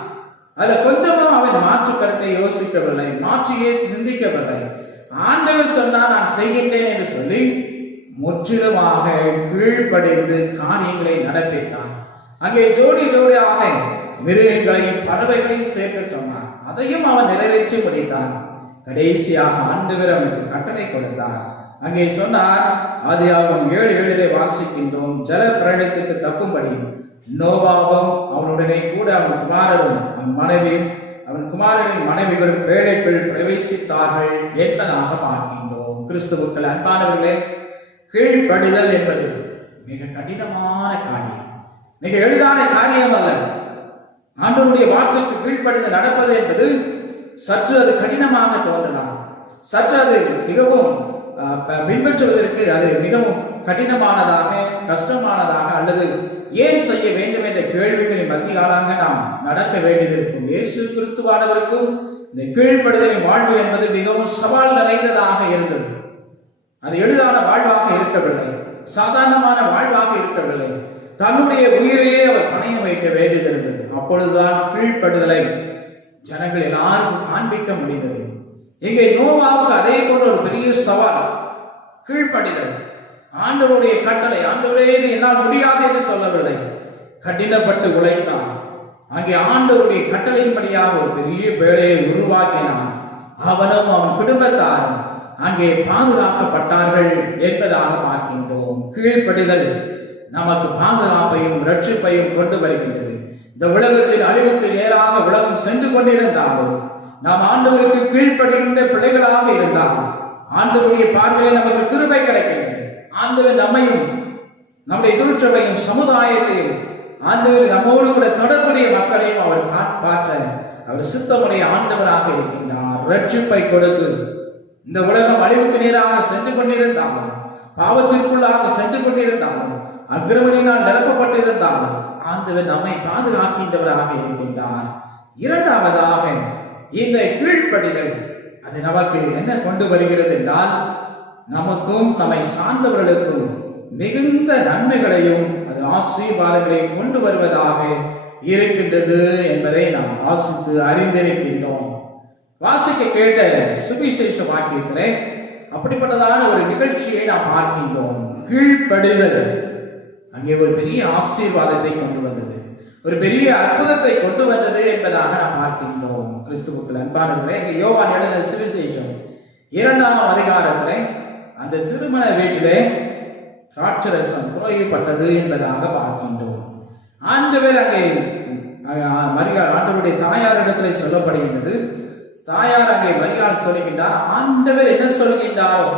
அதுல கொஞ்சமும் அவன் மாற்று கருத்தை யோசிக்கவில்லை, மாற்றியே சிந்திக்கவில்லை. ஆண்டவர் சொன்னால் நான் செய்கின்றேன் என்று சொல்லி முற்றிலுமாக கீழ்ப்படிந்து காரியங்களை நடப்பித்தான். அங்கே ஜோடி ஜோடியாக மிருகங்களையும் பறவைகளையும் சேர்க்க சொன்னான். அதையும் அவன் நிறைவேற்றி முடித்தான். கடைசியாக ஆண்டவர் அவனுக்கு கட்டளை கொடுத்தார். அங்கே சொன்னார், ஆதியாகமம் 7:7 வாசிக்கின்றோம், ஜல பிரளயத்துக்கு தப்பும்படி நோவாவும் அவனுடனே கூட அவன் குமாரரும் அவன் மனைவியும் அவன் குமாரனின் மனைவிகள் பேழைக்குள் பிரவேசித்தார்கள் என்பதாக பார்க்கின்றோம். கிறிஸ்துவுக்கள் அன்பானவர்களே, கீழ்ப்படிதல் என்பது மிக கடினமான காரியம், மிக எளிதான காரியம் அல்ல. ஆண்டவருடைய வார்த்தைக்கு கீழ்ப்படிந்து நடப்பது என்பது சற்று அது கடினமாக தோன்றலாம், சற்று அது மிகவும் பின்பற்றுவதற்கு அது மிகவும் கடினமானதாக, கஷ்டமானதாக, அல்லது ஏன் செய்ய வேண்டும் என்ற கேள்விகளின் மத்தியாலாக நாம் நடக்க வேண்டியிருக்கும். இயேசு கிறிஸ்துவானவருக்கும் இந்த கீழ்ப்படுதலின் வாழ்வு என்பது மிகவும் சவால் நிறைந்ததாக இருந்தது. அது எளிதான வாழ்வாக இருக்கவில்லை, சாதாரணமான வாழ்வாக இருக்கவில்லை. தன்னுடைய உயிரையே அவர் பணையம் வைக்க வேண்டியிருந்தது. அப்பொழுதுதான் கீழ்ப்படுதலை ஜனங்கள் எல்லாரும் காண்பிக்க முடிந்தது. இங்கே நோவாவுக்கு அதே போன்ற ஒரு பெரிய சவால், கீழ்ப்படிதல். ஆண்டவருடைய கட்டளை, ஆண்டவரே இது என்னால் முடியாது என்று சொல்லவில்லை, கடினப்பட்டு உழைத்தான். அங்கே ஆண்டவருடைய கட்டளையின்படியாக ஒரு பெரிய வேலையை உருவாக்கினான். அவனும் அவன் குடும்பத்தாரும் அங்கே பாதுகாக்கப்பட்டார்கள் என்பதாக பார்க்கின்றோம். கீழ்ப்படிதல் நமக்கு பாதுகாப்பையும் ரட்சிப்பையும் கொண்டு வருகின்றது. இந்த உலகத்தில் அழிவுக்கு நேராக உலகம் சென்று கொண்டிருந்தாலும் நாம் ஆண்டவருக்கு கீழ்ப்படுகின்ற பிள்ளைகளாக இருந்தாலும் ஆண்டவருடைய பார்வையில் நமக்கு கிருபை கிடைக்கின்றது. ஆண்டவர் நம்மையும் நம்முடைய திருச்சபையும் சமுதாயத்தையும் ஆண்டவர் நம்மோடு கூட தொடர்புடைய மக்களையும் அவர் காப்பாற்ற அவர் சித்தமுடைய ஆண்டவராக இருக்கின்றார். ரட்சிப்பை கொடுத்து இந்த உலகம் அழிவுக்கு நேராக சென்று கொண்டிருந்தாலும், பாவத்திற்குள்ளாக சென்று கொண்டிருந்தாலும், அக்கிரமணியினால் நிரப்பப்பட்டிருந்தாலும் ஆண்டவர் நம்மை பாதுகாக்கின்றவராக இருக்கின்றார். இரண்டாவதாக இந்த கீழ்ப்படிதல் அது நமக்கு என்ன கொண்டு வருகிறது என்றால், நமக்கும் நம்மை சார்ந்தவர்களுக்கும் மிகுந்த நன்மைகளையும் அது ஆசீர்வாதங்களையும் கொண்டு வருவதாக இருக்கின்றது என்பதை நாம் வாசித்து அறிந்திருக்கின்றோம். வாசிக்க கேட்ட சுவிசேஷ வாக்கியத்திலே அப்படிப்பட்டதான ஒரு நிகழ்ச்சியை நாம் பார்க்கின்றோம். கீழ்ப்படிதல் அங்கே ஒரு பெரிய ஆசீர்வாதத்தை கொண்டு வந்தது, ஒரு பெரிய அற்புதத்தை கொண்டு வந்தது என்பதாக நாம் பார்க்கின்றோம். கிறிஸ்துவுக்குள் அன்பானவர்களே, யோவான் எழுதின சுவிசேஷம் 2ஆம் அதிகாரத்திலே அந்த திருமண வீட்டிலே திராட்சரசம் புகைப்பட்டது என்பதாக பார்க்கின்றோம். ஆண்டவர் அங்கே மரியாள் ஆண்டவருடைய தாயாரிடத்திலே சொல்லப்படுகின்றது. தாயார் அங்கே மரியாள் சொல்லுகின்றார், ஆண்டவர் என்ன சொல்லுகின்றாரோ,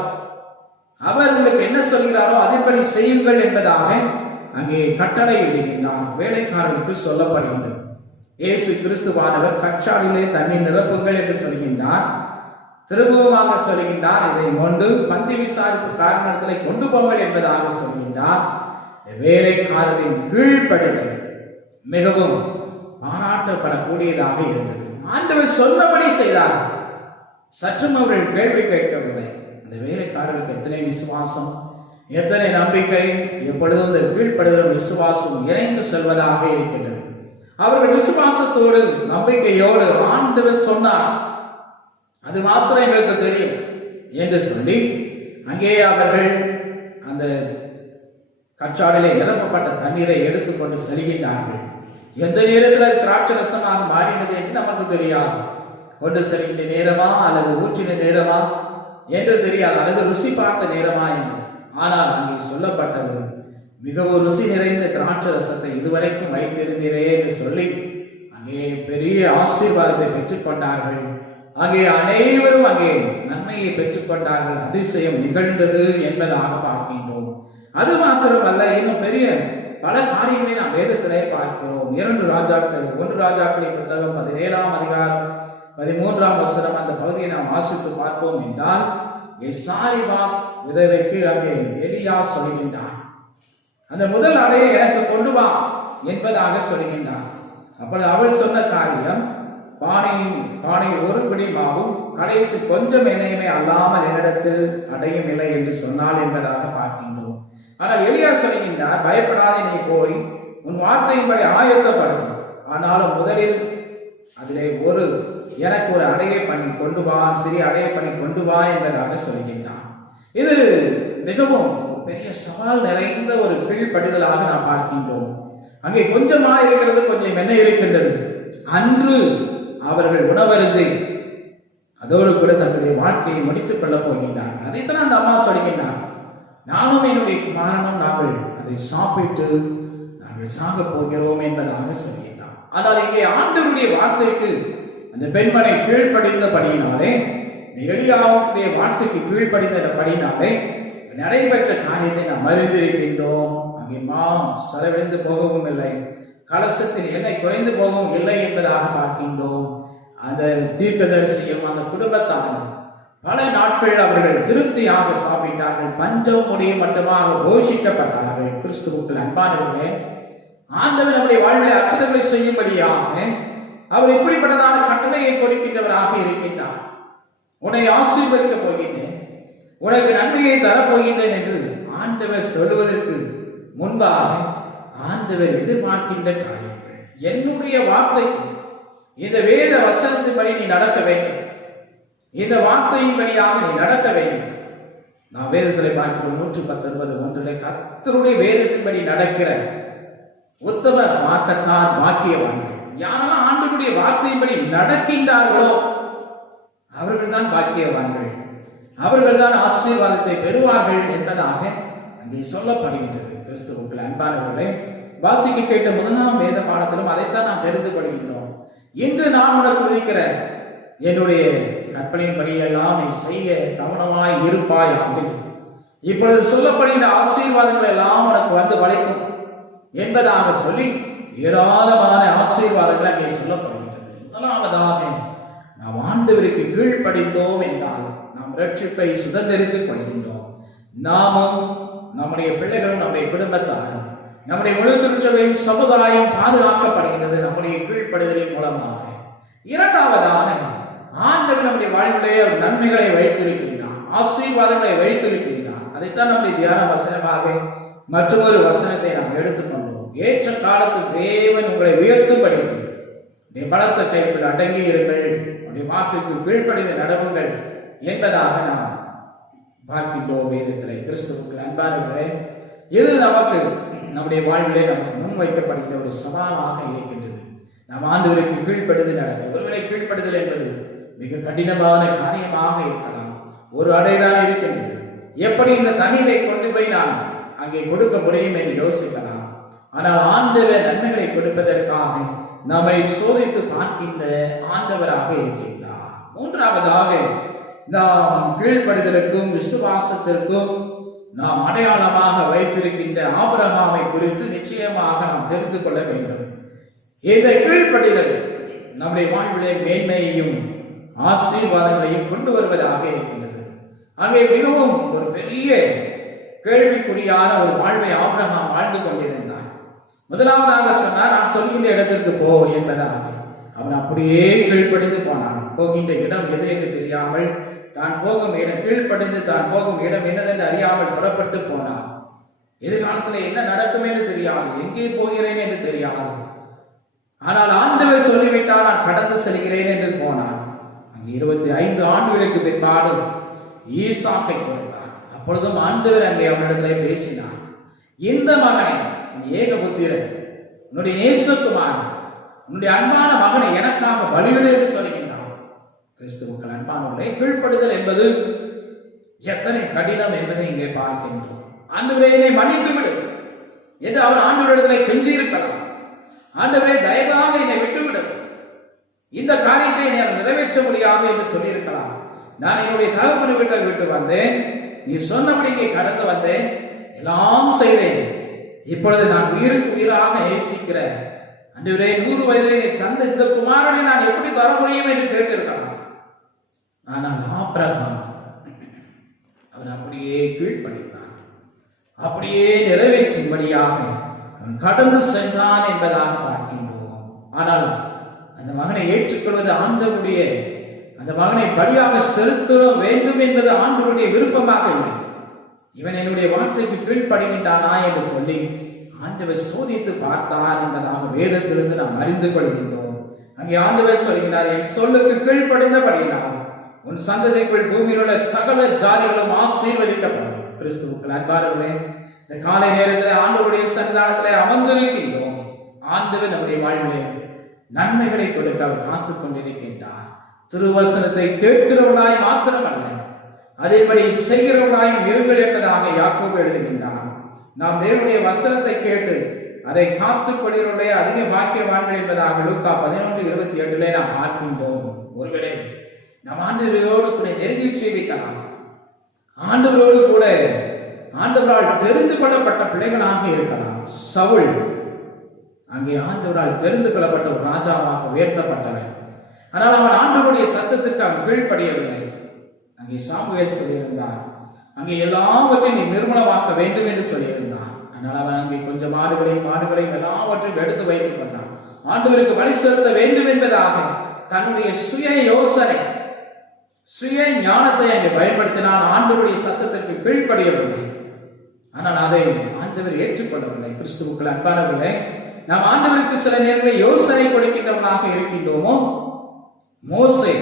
அவர் உங்களுக்கு என்ன சொல்கிறாரோ அதன்படி செய்யுங்கள் என்பதாக அங்கே கட்டளை இடுகின்றார். வேலைக்காரர்களுக்கு சொல்லப்படுகின்றது. இயேசு கிறிஸ்துவானவர் கச்சாடிலே தண்ணீர் நிரப்புங்கள் என்று சொல்கின்றார். திரும்பவுமாக சொல்கின்றார், இதை கொண்டு பந்தி விசாரிப்பு காரணத்திலே கொண்டு போங்கள் என்பதாக சொல்கின்றார். வேலைக்காரரின் கீழ்ப்படுதல் மிகவும் பாராட்டப்படக்கூடியதாக இருந்தது. ஆண்டவர் சொன்னபடி செய்தார். சற்றும் அவர்கள் கேள்வி கேட்கவில்லை. அந்த வேலைக்காரர்களுக்கு எத்தனை விசுவாசம், எத்தனை நம்பிக்கை, எப்பொழுதும் இந்த கீழ்ப்படுதலும் விசுவாசம் இணைந்து செல்வதாக இருக்கின்றது. அவர்கள் விசுவாசத்தோடு நம்பிக்கையோடு ஆண்டவர் சொன்னார், அது மாத்திரம் எங்களுக்கு தெரியும் என்று சொல்லி அங்கே அவர்கள் அந்த கச்சாடிலே நிரப்பப்பட்ட தண்ணீரை எடுத்துக்கொண்டு செல்கின்றார்கள். எந்த நேரத்தில் திராட்சரசமாக மாறினது என்று நமக்கு தெரியாது. கொண்டு செல்கின்ற நேரமா அல்லது ஊற்றின நேரமா என்று தெரியாது, அல்லது ருசி பார்த்த நேரமா என்று. ஆனால் அங்கே சொல்லப்பட்டது, மிகவும் ருசி நிறைந்த திராட்சரசத்தை இதுவரைக்கும் வைத்திருந்தீரே என்று சொல்லி அங்கே பெரிய ஆசீர்வாதத்தை பெற்றுக்கொண்டார்கள். அங்கே அனைவரும் அங்கே நன்மையை பெற்றுக்கொண்டார்கள். அதிசயம் நிகழ்ந்தது என்பதாக பார்க்கின்றோம். அது மாத்திரமல்ல, இன்னும் பெரிய பல காரியங்களை நாம் வேதத்திலே பார்க்கிறோம். 1 ராஜாக்களின் புத்தகம் 17ஆம் அதிகாரம் 13ஆம் வசனம் அந்த பகுதியை நாம் வாசித்து பார்ப்போம் என்றால், சாரிபாத் விதவைக்கு அங்கே எலியா சொல்கின்றார், அந்த முதல் அடையை எனக்கு கொண்டு வா என்பதாக சொல்கின்றார். அப்பொழுது அவள் சொன்ன காரியம், பானையில் ஒரு பிடி மாவும் கடைசி கொஞ்சம் எண்ணெயுமே அல்லாமல் என்னிடத்தில் அடையும் இல்லை என்று சொன்னாள் என்பதாக பார்க்கின்றோம். ஆனால் எலியா சொல்கின்றார், பயப்படாதே, நீ போய் உன் வார்த்தையின்படி ஆயத்தப்படுத்தும். ஆனாலும் முதலில் அதிலே எனக்கு ஒரு அடையை பண்ணி கொண்டு வா, சிறிய அடையை பண்ணி கொண்டு வா என்பதாக சொல்கின்றார். இது மிகவும் பெரிய சவால் நிறைந்த ஒரு கீழ்ப்படிதலாக நாம் பார்க்கின்றோம். அங்கே கொஞ்சமா இருக்கிறது, கொஞ்சம் எண்ணெய் இருக்கின்றது. அன்று அவர்கள் உணவருந்தி அதோடு கூட தன்னுடைய வாழ்க்கையை முடித்துக் கொள்ளப் போகின்றார். அதைத்தான் அந்த அம்மா சொல்கின்றார், நானும் என்னுடைய குமாரனும் நாங்கள் அதை சாப்பிட்டு நாங்கள் சாக போகிறோம் என்பதாக சொல்கின்றார். ஆனால் இங்கே ஆண்டவருடைய வார்த்தைக்கு அந்த பெண்மனை கீழ்ப்படிந்தபடியினாலே, எலியாவுடைய வார்த்தைக்கு கீழ்ப்படிந்தபடியினாலே நடைபெற்ற காரியத்தை நாம் அறிந்திருக்கின்றோம். அங்கே செலவிழந்து போகவும் இல்லை, கலசத்தில் எண்ணெய் குறைந்து போகவும் இல்லை என்பதாக பார்க்கின்றோம். அந்த தீர்க்கதரிசியும் அந்த குடும்பத்தாரும் பல நாட்கள் அவர்கள் திருப்தியாக சாப்பிட்டார்கள், பஞ்சம் முடிய மட்டுமாக போஷிக்கப்பட்டார்கள். கிறிஸ்துவுக்குள் அன்பானவர்களே, ஆண்டவர் நம்முடைய வாழ்வில் அற்புதங்களை செய்யும்படியாக அவர் இப்படிப்பட்டதான கட்டளையை கொடுக்கின்றவராக இருக்கின்றார். உன்னை ஆசீர்வதிக்கப் போகின்றேன், உனக்கு நன்மையை தரப்போகின்றேன் என்று ஆண்டவர் சொல்வதற்கு முன்பாக ஆண்டவர் எதிர்பார்க்கின்ற காரியங்கள், என்னுடைய வார்த்தை இந்த வேத வசனத்தின்படி நீ நடக்க வேண்டும், இந்த வார்த்தையின் வழியாக நீ நடக்க வேண்டும். நான் வேதத்தில் பார்க்கிறோம் 119:1 கர்த்தருடைய வேதத்தின்படி நடக்கிற உத்தம வாக்கத்தான் வாக்கியவான்கள். யாரெல்லாம் ஆண்டவருடைய வார்த்தையின்படி நடக்கின்றார்களோ அவர்கள் தான் பாக்கியவான்கள், அவர்கள் தான் ஆசீர்வாதத்தை பெறுவார்கள் என்பதாக அங்கே சொல்லப்படுகின்றது. கிறிஸ்துவுக்குள் அன்பானவர்களே, வாசிக்க கேட்ட 1ஆம் வேத பாடத்திலும் அதைத்தான் நாம் தெரிந்து கொள்கின்றோம். இன்று நான் உனக்கு விதிக்கிற என்னுடைய கற்பனையின்படி எல்லாம் நீ செய்ய கவனமாய் இருப்பாயாக. இப்பொழுது சொல்லப்படுகின்ற ஆசீர்வாதங்கள் எல்லாம் உனக்கு வந்து வளைக்கும் என்பதாக சொல்லி ஏராளமான ஆசீர்வாதங்கள் அங்கே சொல்லப்படுகின்றது. முதலாவதாக நாம் ஆண்டவருக்கு கீழ்ப்படிந்தோம் என்றால் நாம் ரட்சிப்பை சுதந்திரித்துக் கொள்கின்றோம். நாமும் நம்முடைய பிள்ளைகளும் நம்முடைய குடும்பத்தாரும் நம்முடைய முழு திருச்சபையும் சமுதாயம் பாதுகாக்கப்படுகின்றது நம்முடைய கீழ்ப்படிதலின் மூலமாக. இரண்டாவதாக ஆண்டவர் நம்முடைய வாழ்விலே நன்மைகளை வைத்திருக்கின்றார், ஆசீர்வாதங்களை வைத்திருக்கின்றார். அதைத்தான் நம்முடைய தியான வசனமாக மற்றொரு வசனத்தை நாம் எடுத்துக்கொண்டோம். ஏற்ற காலத்தில் தேவன் உங்களை உயர்த்தும்படி பலத்த கைக்குள் அடங்கி இருங்கள், உடைய வார்த்தைக்கு கீழ்ப்படிந்து நடவுங்கள் என்பதாக நாம் பார்க்கின்றோம் வேதத்திலே. கிறிஸ்துவுக்கு அன்பானவர்களே, இது நமக்கு நம்முடைய வாழ்விலே நமக்கு முன்வைக்கப்படுகின்ற ஒரு சவாலாக இருக்கின்றது. நாம் ஆண்டவருக்கு கீழ்ப்படுதல் நடக்க, ஒருவரை கீழ்ப்படுதல் என்பது மிக கடினமான காரியமாக இருக்கலாம். ஒரு அறைதான் இருக்கின்றது. எப்படி இந்த தண்ணீரை கொண்டு போய் நான் அங்கே கொடுக்க முடியும் என்று யோசிக்கலாம். ஆனால் ஆண்டவர் நன்மைகளை கொடுப்பதற்காக நம்மை சோதித்து பார்க்கின்ற ஆண்டவராக இருக்கின்றார். மூன்றாவதாக, நாம் கீழ்ப்படுதலுக்கும் விசுவாசத்திற்கும் நாம் அடையாளமாக வைத்திருக்கின்ற ஆபிரகாமை குறித்து நிச்சயமாக நாம் தெரிந்து கொள்ள வேண்டும். இந்த கீழ்ப்படிதல் நம்முடைய வாழ்விலே மேன்மையையும் ஆசீர்வாதங்களையும் கொண்டு வருவதாக இருக்கின்றது. அங்கே மிகவும் ஒரு பெரிய கேள்விக்குறியான ஒரு வாழ்வை ஆபிரகாம் வாழ்ந்து கொண்டிருந்தார். முதலாவதாக சொன்னார், நான் சொல்கின்ற இடத்திற்கு போ என்பதாக. அவன் அப்படியே கீழ்ப்படிந்து போனான். போகின்ற இடம் எது என்று தெரியாமல், தான் போகும் இடம் கீழ்ப்படிந்து தான் போகும் இடம் என்னதென்று அறியாமல் புறப்பட்டு போனான். எதிர்காலத்தில் என்ன நடக்கும் என்று தெரியாது, எங்கே போகிறேன் என்று தெரியாது. ஆனால் ஆண்டவர் சொல்லிவிட்டால் நான் கடந்து செல்கிறேன் என்று போனான். அங்கே 25 ஆண்டுகளுக்கு பிற்பாடு ஈசாக்கை கொடுத்தார். அப்பொழுதும் ஆண்டவர் அங்கே அவனிடத்திலே பேசினார். இந்த மகனை, ஏகபுத்திரன், உன்னுடைய நேசகுமாரன், உன்னுடைய அன்பான மகனை எனக்காக பலியிடு என்று சொல்கின்றார். கிறிஸ்துவுக்கள் அன்பானவர்களே, கீழ்ப்படுதல் என்பது எத்தனை கடினம் என்பதை இங்கே பார்க்கின்றோம். ஆண்டவரே என்னை மன்னித்து விடு என்று அவர் ஆண்டவரிடத்திலே கெஞ்சி இருக்கலாம். ஆண்டவரே தயவாக என்னை விட்டுவிடு, இந்த காரியத்தை என்னால் நிறைவேற்ற முடியாது என்று சொல்லியிருக்கலாம். நான் என்னுடைய தகப்பனை வீட்டை விட்டு வந்தேன், நீ சொன்னபடி இங்கே கடந்து வந்தேன், எல்லாம் செய்தேன். இப்பொழுது நான் உயிருக்கு உயிராக நேசிக்கிற ஆண்டவரே, 100 வயதிலே நீ தந்த இந்த குமாரனை நான் எப்படி தர முடியும் என்று கேட்டிருக்கலாம். ஆனால் ஆபிரகாம் அவன் அப்படியே கீழ்ப்படித்தான், அப்படியே நிறைவேற்றும்படியாக அவன் கடந்து சென்றான் என்பதாக பார்க்கின்றோம். ஆனால் அந்த மகனை ஏற்றுக்கொள்வது ஆண்டவருடைய, அந்த மகனை பலியாக செலுத்த வேண்டும் என்பது ஆண்டவருடைய விருப்பமாக இல்லை. இவன் என்னுடைய வார்த்தைக்கு கீழ்ப்படுகின்றானா என்று சொல்லி ஆண்டவர் சோதித்து பார்த்தார் என்பதாக வேதத்திலிருந்து நாம் அறிந்து கொள்கின்றோம். அங்கே ஆண்டவர் சொல்கிறார், என் சொல்லுக்கு கீழ்ப்படிந்தபடியினால் உன் சந்ததிக்குள் பூமியில் உள்ள சகல ஜாதிகளும் ஆசீர்வதிக்கப்படும். கிறிஸ்துவுக்கள் அன்பானவர்களே, இந்த காலை நேரத்தில் ஆண்டவருடைய சன்னிதானத்திலே அமர்ந்திருக்கின்றோம். ஆண்டவர் நம்முடைய வாழ்விலே நன்மைகளை கொடுக்க அவர் காத்துக் கொண்டிருக்கின்றார். திருவசனத்தை கேட்கிறவர்களாய் மாத்திரமல்ல, அதேபடி செய்கிறவர்களாயும் இருங்கள் என்பதாக யாக்கோபு எழுதுகின்றார். நாம் தேவனுடைய வசனத்தை கேட்டு அதை காத்துக் கொள்கிறவர்களே அதிக பாக்கியவான்கள் என்பதாக லூக்கா 11:28 நாம் பார்க்கின்றோம். ஒருவேளை நம் ஆண்டவரோடு கூட நெருங்கி சேவிக்கலாம், ஆண்டவரோடு கூட ஆண்டவரால் தெரிந்து கொள்ளப்பட்ட பிள்ளைகளாக இருக்கலாம். சவுல் அங்கே ஆண்டவரால் தெரிந்து கொள்ளப்பட்ட ஒரு ராஜாவாக உயர்த்தப்பட்டவன். ஆனால் அவன் ஆண்டவருடைய சத்தத்திற்கு அவன் கீழ்ப்படியவில்லை. அங்கே சாமுவேல் சொல்லியிருந்தார், அங்கே எல்லாவற்றையும் நீ நிர்மூலமாக்க வேண்டும் என்று சொல்லியிருந்தான். ஆனால் அவன் அங்கே கொஞ்சம் மாடுகளையும் எல்லாவற்றையும் எடுத்து வைத்துக் கொண்டான். ஆண்டவருக்கு வழி செலுத்த வேண்டும் என்பதாக தன்னுடைய சுய யோசனை, சுய ஞானத்தை அங்கே பயன்படுத்தினான். ஆண்டவருடைய சத்தத்திற்கு கீழ்ப்படியவில்லை. ஆனால் அதை ஆண்டவர் ஏற்றுக்கொள்ளவில்லை. கிறிஸ்துவுக்கள் அன்பானவர்களே, நாம் ஆண்டவருக்கு சில நேரங்களில் யோசனை கொடுக்கின்றவனாக இருக்கின்றோமோ. மோசே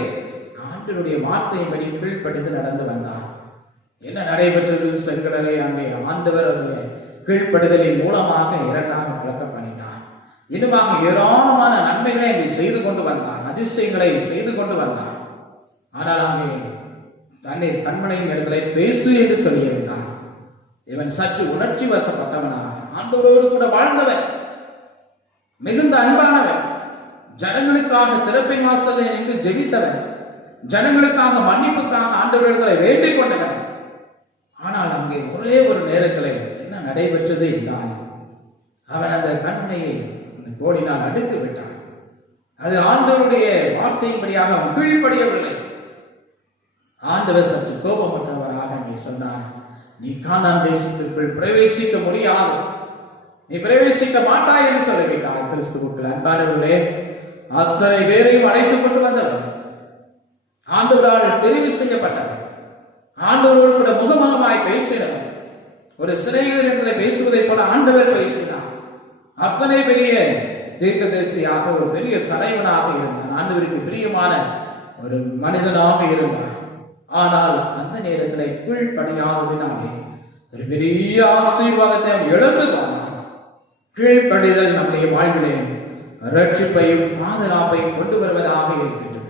ஆண்டவருடைய வார்த்தையின்படி கீழ்ப்படிந்து நடந்து வந்தார். என்ன நடைபெற்றது? செங்கடலை அங்கே ஆண்டவர் அவருடைய கீழ்ப்படுதலின் மூலமாக இரண்டாக பிளக்க பண்ணினார். இன்னுமாக ஏராளமான நன்மைகளை அங்கே செய்து கொண்டு வந்தார், அதிசயங்களை செய்து கொண்டு வந்தார். ஆனால் அங்கே தண்ணீர் கண்மலையின் இடத்திலே பேசு என்று சொல்லியிருந்தார். இவன் சற்று உணர்ச்சி வசப்பட்டவனாக ஆண்டவரோடு கூட வாழ்ந்தவன், மிகுந்த அன்பானவன், ஜனங்களுக்காக திறப்பை வாசலில் நின்று ஜெபித்தவன், ஜனங்களுக்காக மன்னிப்புக்காக ஆண்டவரிடத்திலே வேண்டிக் கொண்டவன். ஆனால் அங்கே ஒரே ஒரு நேரத்தில் என்ன நடைபெற்றது என்றால், அவன் அந்த கண்மனையை கோடினால் அடித்து விட்டான். அது ஆண்டவருடைய வார்த்தையின்படியாக அவன் கீழ்ப்படியவில்லை. ஆண்டவர் சற்று கோபமற்றவராக அங்கே சொன்னார், நீ கானான் தேசத்திற்குள் பிரவேசிக்க முடியாது, நீ பிரவேசிக்க மாட்டாய் என்று சொல்லிவிட்டார். கிறிஸ்துவுக்குள் அன்பானவர்களே, அத்தனை பேரையும் அழைத்துக் கொண்டு வந்தவர், ஆண்டவரால் தெரிவு செய்யப்பட்டவர், ஆண்டவரோடு கூட முகமுகமாய் பேசினவர், ஒரு சிறையில் பேசுவதை போல ஆண்டவர் பேசினார். அத்தனை பெரிய தீர்க்கதரிசியாக ஒரு பெரிய தலைவனாக இருந்தார், ஆண்டவருக்கு பிரியமான ஒரு மனிதனாக இருந்தார். ஆனால் அந்த நேரத்தில் கீழ்ப்படியாததினாலே ஒரு பெரிய ஆசீர்வாதத்தை அவன் இழந்து போனான். கீழ்ப்படிதல் நம்முடைய வாழ்விலே ரட்சிப்பையும் பாதுகாப்பையும் கொண்டு வருவதாக இருக்கின்றது.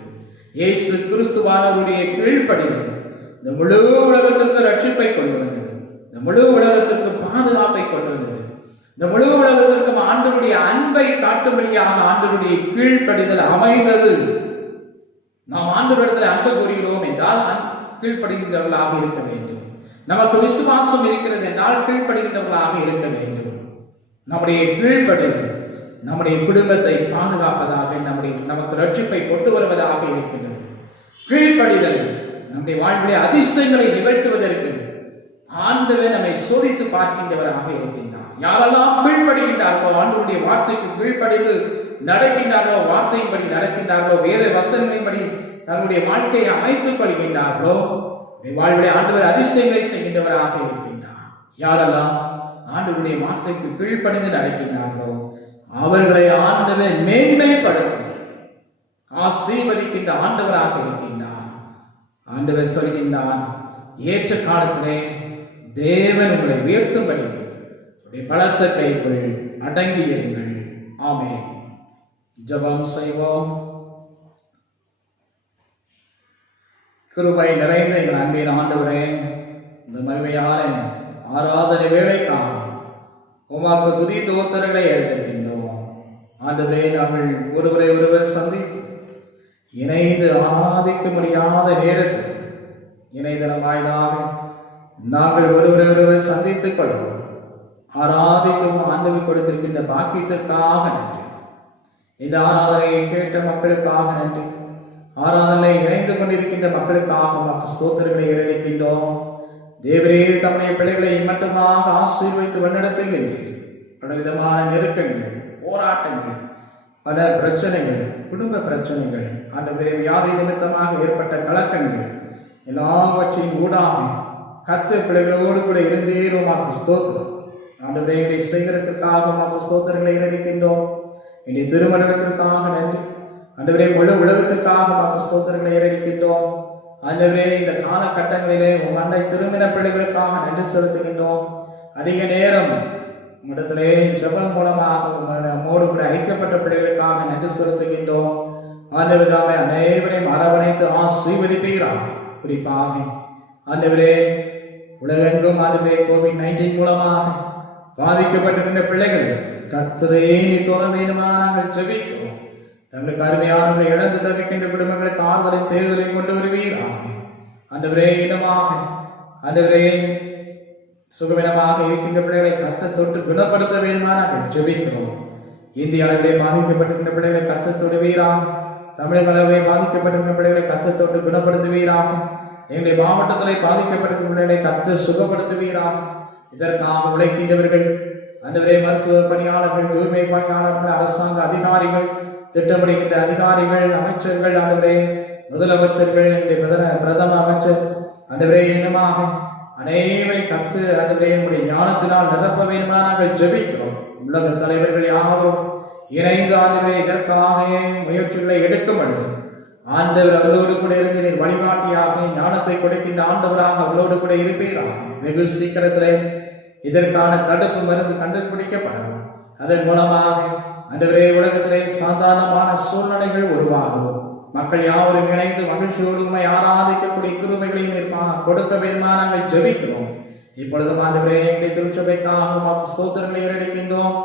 இயேசு கிறிஸ்துவானவருடைய கீழ்ப்படிதல் இந்த முழு உலகத்திற்கு ரட்சிப்பை கொண்டு வந்தது. இந்த முழு உலகத்திற்கு பாதுகாப்பை கொண்டு வந்தது. இந்த முழு உலகத்திற்கும் ஆண்டவருடைய அன்பை காட்டும்படியாக ஆண்டவருடைய கீழ்ப்படிதல் அமைந்தது. நாம் ஆண்டவரிடத்தில் அன்பு கூறுகிறோம் என்றால் கீழ்ப்படுகின்றவர்களாக இருக்க வேண்டும். நமக்கு விசுவாசம் இருக்கிறது என்றால் கீழ்ப்படுகின்றவர்களாக இருக்க வேண்டும். நம்முடைய கீழ்ப்படிதல் நம்முடைய குடும்பத்தை பாதுகாப்பதாக, நமக்கு ரட்சிப்பை கொண்டு வருவதாக இருக்கின்றது. கீழ்ப்படிதல் நம்முடைய வாழ்விலே அதிசயங்களை நிகழ்த்துவதற்கு ஆண்டவர் நம்மை சோதித்து பார்க்கின்றவராக இருக்கின்றார். யாரெல்லாம் கீழ்ப்படுகின்றார்களோ, ஆண்டவருடைய வார்த்தைக்கு கீழ்ப்படிந்து நடக்கின்றார்களோ, வார்த்தையின்படி நடக்கின்றார்களோ, வேத வசனங்களின்படி தன்னுடைய வாழ்க்கையை அமைத்துக் கொள்கின்றார்களோ, வாழ்விலே ஆண்டவர் அதிசயங்களை செய்கின்றவராக இருக்கின்றார். யாரெல்லாம் ஆண்டவருடைய வார்த்தைக்கு கீழ்ப்படிந்து நடக்கின்றார்களோ அவர்களை ஆண்டவர் மேன்மைப்படுத்தி ஆசீர்வதிக்கின்ற ஆண்டவராக இருக்கின்றார். ஆண்டவர் சொல்கின்றார், ஏற்ற காலத்திலே தேவன் உங்களை உயர்த்தும்படி பலத்த கைக்குள் அடங்கி இருங்கள். ஆமென். ஜெபம் செய்வோம். கிருபை நிறைந்த எங்கள் அன்பின் ஆண்டவரே, இந்த மகிமையான ஆராதனை வேளைக்காக உமக்கு துதி தோத்திரங்களை எடுக்கின்றோம். ஆண்டவரே, நாங்கள் ஒருவரை ஒருவர் சந்தித்து இணைந்து ஆராதிக்க முடியாத நேரத்தில் இணையதளம் வாயிலாக நாங்கள் ஒருவரை ஒருவர் சந்தித்துக் கொள்வோம். ஆராதிக்கும் ஆண்டவர் கொடுத்திருக்கின்ற பாக்கியத்திற்காக நன்றி. இந்த ஆராதனையை கேட்ட மக்களுக்காக நன்றி. ஆராதனை இணைந்து கொண்டிருக்கின்ற மக்களுக்காக மக்கள் ஸ்தோத்திரங்களை ஏறெடுக்கின்றோம். தேவரே, தம்முடைய பிள்ளைகளை மட்டுமாக ஆசீர்வதித்து வழிநடத்துகின்றீர். பலவிதமான நெருக்கங்கள், போராட்டங்கள், பல பிரச்சனைகள், குடும்ப பிரச்சனைகள், ஆண்டவரே வியாதி நிமித்தமாக ஏற்பட்ட கலக்கங்கள் எல்லாவற்றையும் ஊடாக கர்த்தர் பிள்ளைகளோடு கூட இருந்தே உமக்கு ஸ்தோத்திரம். ஆண்டவரே, இதை செய்கிறதுக்காக உமக்கு ஸ்தோத்திரங்களை ஏறெடுக்கின்றோம். இனி திருமணத்திற்காக நன்றி. ஆண்டவரே, முழு உலகத்திற்காக உமக்கு ஸ்தோத்திரங்களை ஏறெடுக்கின்றோம். ஆண்டவரே, இந்த காலகட்டங்களிலே உங்க அன்னை திருமண பிள்ளைகளுக்காக நன்றி செலுத்துகின்றோம். அதிக நேரம் உங்களிடத்திலே ஜெபம் மூலமாக நம்மோடு கூட ஐக்கியப்பட்ட பிள்ளைகளுக்காக நன்றி செலுத்துகின்றோம். ஆண்டவரே, அனைவரையும் அரவணைத்து ஆசீர்வதிப்பீராக. குறிப்பாக ஆண்டவரே, உலகெங்கும் ஆண்டவரே COVID-19 மூலமாக பாதிக்கப்பட்டிருக்கின்ற பிள்ளைகள் கர்த்தரே நீ தோற வேண்டுமா நாங்கள் ஜெபிக்கிறோம். தங்களுக்கு அருமையானவர்களை இழந்து தவிக்கின்ற குடும்பங்களுக்கு ஆறுதலை தேர்தலை கொண்டு வருவீராக. ஆண்டவரே, இனமாக ஆண்டவரே சுகவினமாக இருக்கின்ற பிள்ளைகளை கர்த்தர் தொட்டு குணப்படுத்த வேண்டுமா நாங்கள் ஜெபிக்கிறோம். இந்திய அளவிலே பாதிக்கப்பட்டிருக்கின்ற பிள்ளைகளை கர்த்தர் தொடுவீராக. தமிழக அளவிலே பாதிக்கப்பட்டிருக்கின்ற பிள்ளைகளை கர்த்தர் தொட்டு குணப்படுத்துவீராக. எங்களுடைய மாவட்டத்திலே பாதிக்கப்பட்டிருக்கின்ற பிள்ளைகளை கர்த்தர் சுகப்படுத்துவீராக. இதற்காக உழைக்கின்றவர்கள் ஆண்டவரே, மருத்துவ பணியாளர்கள், தூய்மை பணியாளர்கள், அரசாங்க அதிகாரிகள், திட்டமிடுகின்ற அதிகாரிகள், அமைச்சர்கள், ஆண்டவரே முதலமைச்சர்கள், பிரதம அமைச்சர், ஆண்டவரே இனமாக அனைவரை கற்று ஆண்டவரே உங்களுடைய ஞானத்தினால் நிரப்ப வேண்டுமா நாங்கள் ஜெபிக்கிறோம். உலக தலைவர்கள் யாரும் இணைந்து ஆண்டவரே இதற்காக முயற்சிகளை எடுக்கும்படி ஆண்டவர் அவளோடு கூட இருந்து நீர் வழிகாட்டியாக ஞானத்தை கொடுக்கின்ற ஆண்டவராக அவளோடு கூட இருப்பீராக. வெகு சீக்கிரத்திலே இதற்கான தடுப்பு மருந்து கண்டுபிடிக்கப்படும். அதன் மூலமாக ஆண்டவரே உலகத்திலே சாதாரணமான சூழ்நிலைகள் உருவாகும். மக்கள் யாவரும் இணைந்து மகிழ்ச்சியோடு உண்மை ஆராதிக்கக்கூடிய கிருபைகளையும் கொடுக்க வேண்டுமா நாங்கள் ஜெபிக்கிறோம். இப்பொழுதும் ஆண்டவரே எங்களுடைய திருச்சபைக்காக ஸ்தோத்திரங்களை ஏறெடுக்கின்றோம்.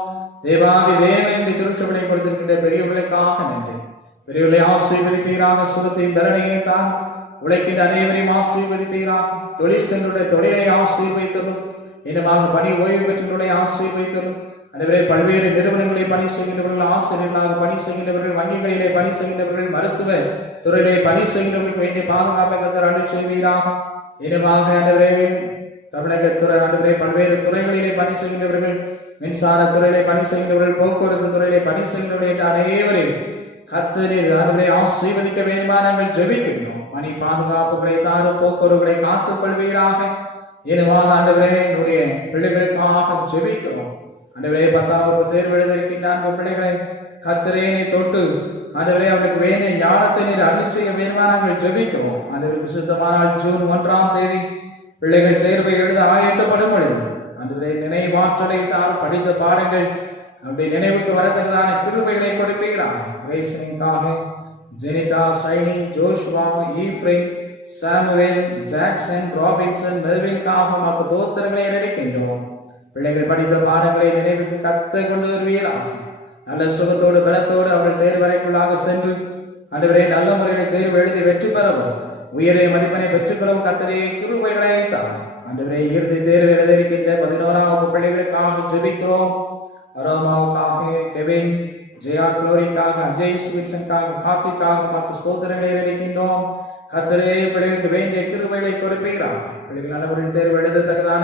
தேவாதி தேவனுடைய திருச்சபையை கொடுத்திருக்கின்ற பெரியவர்களுக்காக நன்றி. பெரியவர்களை ஆசீர்வதிப்பீராக. சுகத்தையும் தரணையை தான் உழைக்கின்ற அனைவரையும் ஆசீர்வதிப்பீராக. தொழில் சென்றுடைய தொழிலை ஆசீர்வைத்தரும். இன்னமாக பணி ஓய்வு பெற்றவர்களை ஆசீர்வைத்தரும். அதுவரை பல்வேறு நிறுவனங்களில் பணி செய்கின்றவர்கள், ஆசிரியர்களாக பணி செய்கின்றவர்கள், வங்கிகளிலே பணி செய்கின்றவர்கள், மருத்துவ துறையிலே பணி செய்கின்றவர்களுக்கு வேண்டிய பாதுகாப்பை கர்த்தர் அருள் செய்வீராக. இனமாக ஆண்டவரே தமிழகத்துறை ஆண்டவரே பல்வேறு துறைகளிலே பணி செய்கின்றவர்கள், மின்சார துறையிலே பணி செய்கின்றவர்கள், போக்குவரத்து துறையிலே பணி செய்கின்றவர்கள் என்ற அனைவரையும் கர்த்தர் ஆண்டவரை ஆசீர்வதிக்க வேண்டுமா நாங்கள் ஜெபிக்கிறோம். பணி பாதுகாப்புகளை தாரும், போக்குவரத்துகளை காத்துக் கொள்வீராக. இனமாக ஆண்டவரே என்னுடைய பிள்ளைகளுக்காக ஜெபிக்கிறோம். ஆண்டவரே 10ஆம் வகுப்பு தேர்வு எழுத இருக்கின்ற பிள்ளைகளை கர்த்தரே தொட்டு ஆண்டவரே அவர்களுக்கு வேண்டிய ஞானத்தை நீர் அருள் செய்ய வேண்டுமா நாங்கள் ஜெபிக்கிறோம். ஆண்டவரே விசுத்தமான ஜூன் 1ஆம் தேதி பிள்ளைகள் தேர்வை எழுத ஆயத்தப்படும் பொழுது ஆண்டவரே நினைவாற்றலை தார், படித்த பாடங்கள் நம்முடைய நினைவுக்கு வரத்தக்கதான கிருபைகளை கொடுப்பீராக. ரேசனிங்காக Jenitha, Shiny, Joshua, Ephraim, Samuel, Jackson, Robinson, மெல்வின்காக உமக்கு தோத்திரங்களை ஏறெடுக்கின்றோம். பிள்ளைகள் படித்த பாடங்களை நினைவுக்கு கற்றுக் கொண்டு வருவீராக. நல்ல சுகத்தோடு பலத்தோடு அவர்கள் தேர்வு வரைக்குள்ளாக சென்று ஆண்டவரே நல்ல முறையில் தேர்வு எழுதி வெற்றி பெறவும் உயரிய மதிப்பெண்ணை பெற்றுக்கொள்ளவும் கர்த்தரே கிருபைகளை தார். ஆண்டவரே இறுதி தேர்வு எழுதியிருக்கின்ற 11ஆம் பிள்ளைகளுக்காக ஜெபிக்கிறோம். அரோமாவுக்காக, கெவின், ஜெயா, குளோரிக்காக, அஜய், ஸ்வீட்சனுக்காக, கார்த்திக்காக உமக்கு ஸ்தோத்திரங்களை ஏறெடுக்கின்றோம். கர்த்தரே பிள்ளைகளுக்கு வேண்டிய கிருபைகளை கொடுப்பீராக. பிள்ளைகள் நல்ல முறையில் தேர்வு எழுதத்தக்கதான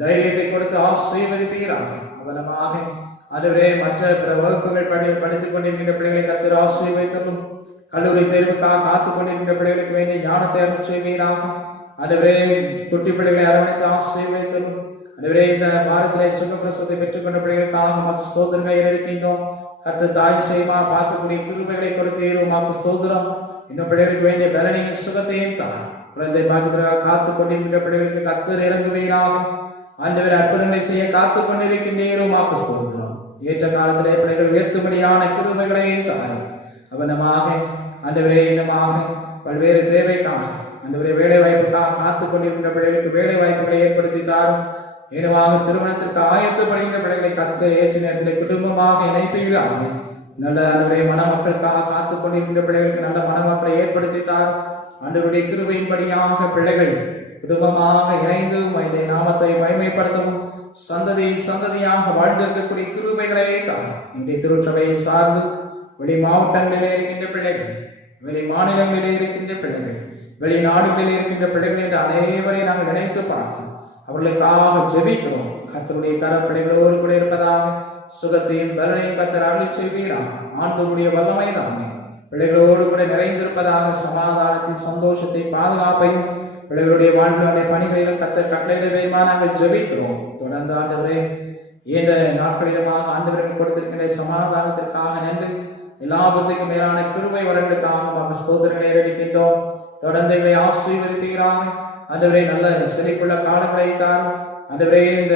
தைரியத்தை கொடுத்து ஆசீர்வதிப்பீராக. அவலமாக ஆண்டவரே மற்ற பிற வகுப்புகள் படித்துக் கொண்டிருக்கின்ற பிள்ளைகளை கர்த்தர் ஆசீர்வதித்தலும் கல்லூரி தேர்வுக்காக காத்துக் கொண்டிருக்கின்ற பிள்ளைகளுக்கு வேண்டிய ஞானத்தை அருள் செய்வீராக. ஆண்டவரே குட்டி பிள்ளைகளை அரவணைத்து ஆசீர்வதித்தலும் ஆண்டவரே இந்த வாரத்திலே சுகப்பிரசவத்தை பெற்றுக்கொண்ட பிள்ளைகளுக்காக மற்ற ஸ்தோத்திரங்களை ஏறெடுக்கின்றோம். கர்த்தர் தாய் செய்வா பார்க்கக்கூடிய கிருபைகளை கொடுத்தீரும் உமக்கு ஸ்தோத்திரம். இன்னும் பிள்ளைகளுக்கு வேண்டிய பலனையும் சுகத்தையும் தான் குழந்தை பாக்கியத்திற்காக காத்துக் கொண்டிருக்கின்ற பிள்ளைகளுக்கு கர்த்தர் இறங்குவீராக. ஆண்டவர் அற்புதங்களை செய்ய காத்துக் கொண்டிருக்கின்றீரும் உமக்கு ஸ்தோத்திரம். ஏற்ற காலத்திலே பிள்ளைகள் உயர்த்தும்படியான கிருபைகளை தாரும். அவனமாக ஆண்டவரே இன்னமாக பல்வேறு தேவைக்காக ஆண்டவரே வேலை வாய்ப்புக்காக காத்துக் கொண்டிருக்கின்ற பிள்ளைகளுக்கு வேலை வாய்ப்புகளை ஏற்படுத்தி தாரும். ஏனவாக திருமணத்திற்கு ஆயத்தப்படுகின்ற பிள்ளைகளை கர்த்தர் ஏற்ற நேரத்தில் குடும்பமாக இணைப்பீராக. நல்ல ஆண்டவரே மணமக்களுக்காக காத்துக் கொண்டிருக்கின்ற பிள்ளைகளுக்கு நல்ல மணமக்களை ஏற்படுத்தி தாரும். ஆண்டவருடைய கிருபையின்படியாக பிள்ளைகள் குடும்பமாக இணைந்து இந்த நாமத்தை மகிமைப்படுத்தவும் சந்ததி சந்ததியாக வாழ்ந்திருக்கக்கூடிய கிருபைகளை தாரும். இன்றைய திருச்சபையை சார்ந்து வெளி மாவட்டங்களிலே இருக்கின்ற பிள்ளைகள், வெளி மாநிலங்களிலே இருக்கின்ற பிள்ளைகள், வெளிநாடுகளில் இருக்கின்ற பிள்ளைகள் என்று அனைவரை நாங்கள் நினைத்து பார்த்து அவர்களுக்காக ஜெபிக்கிறோம். கர்த்தருடைய கரப்பிள்ளைகளோடு கூட இருப்பதாக சுகத்தையும் பலனையும் கர்த்தர் அருளி செய்வீராக. ஆண்டவருடைய வல்லமை தானே பிள்ளைகளோடு கூட நிறைந்திருப்பதாக சமாதானத்தை, சந்தோஷத்தை, பாதுகாப்பையும் பிள்ளைகளுடைய வாழ்க்கையுடைய பணிகளிலும் கர்த்தர் கட்டளையிடுவதையுமா நாங்கள் ஜெபிக்கிறோம். தொடர்ந்து ஆண்டவரே இந்த நாட்களிலுமாக ஆண்டவர்கள் கொடுத்திருக்கின்ற சமாதானத்திற்காக நன்றி. எல்லாபத்துக்கும் மேலான கிருபை வரங்களுக்காக நாங்கள் ஸ்தோத்திரங்களை ஏறெடுக்கின்றோம். தொடர்ந்து இவை ஆசீர்வதிப்பீராக. ஆண்டவரே நல்ல செழிப்புள்ள காலங்களை தாரும். ஆண்டவரே இந்த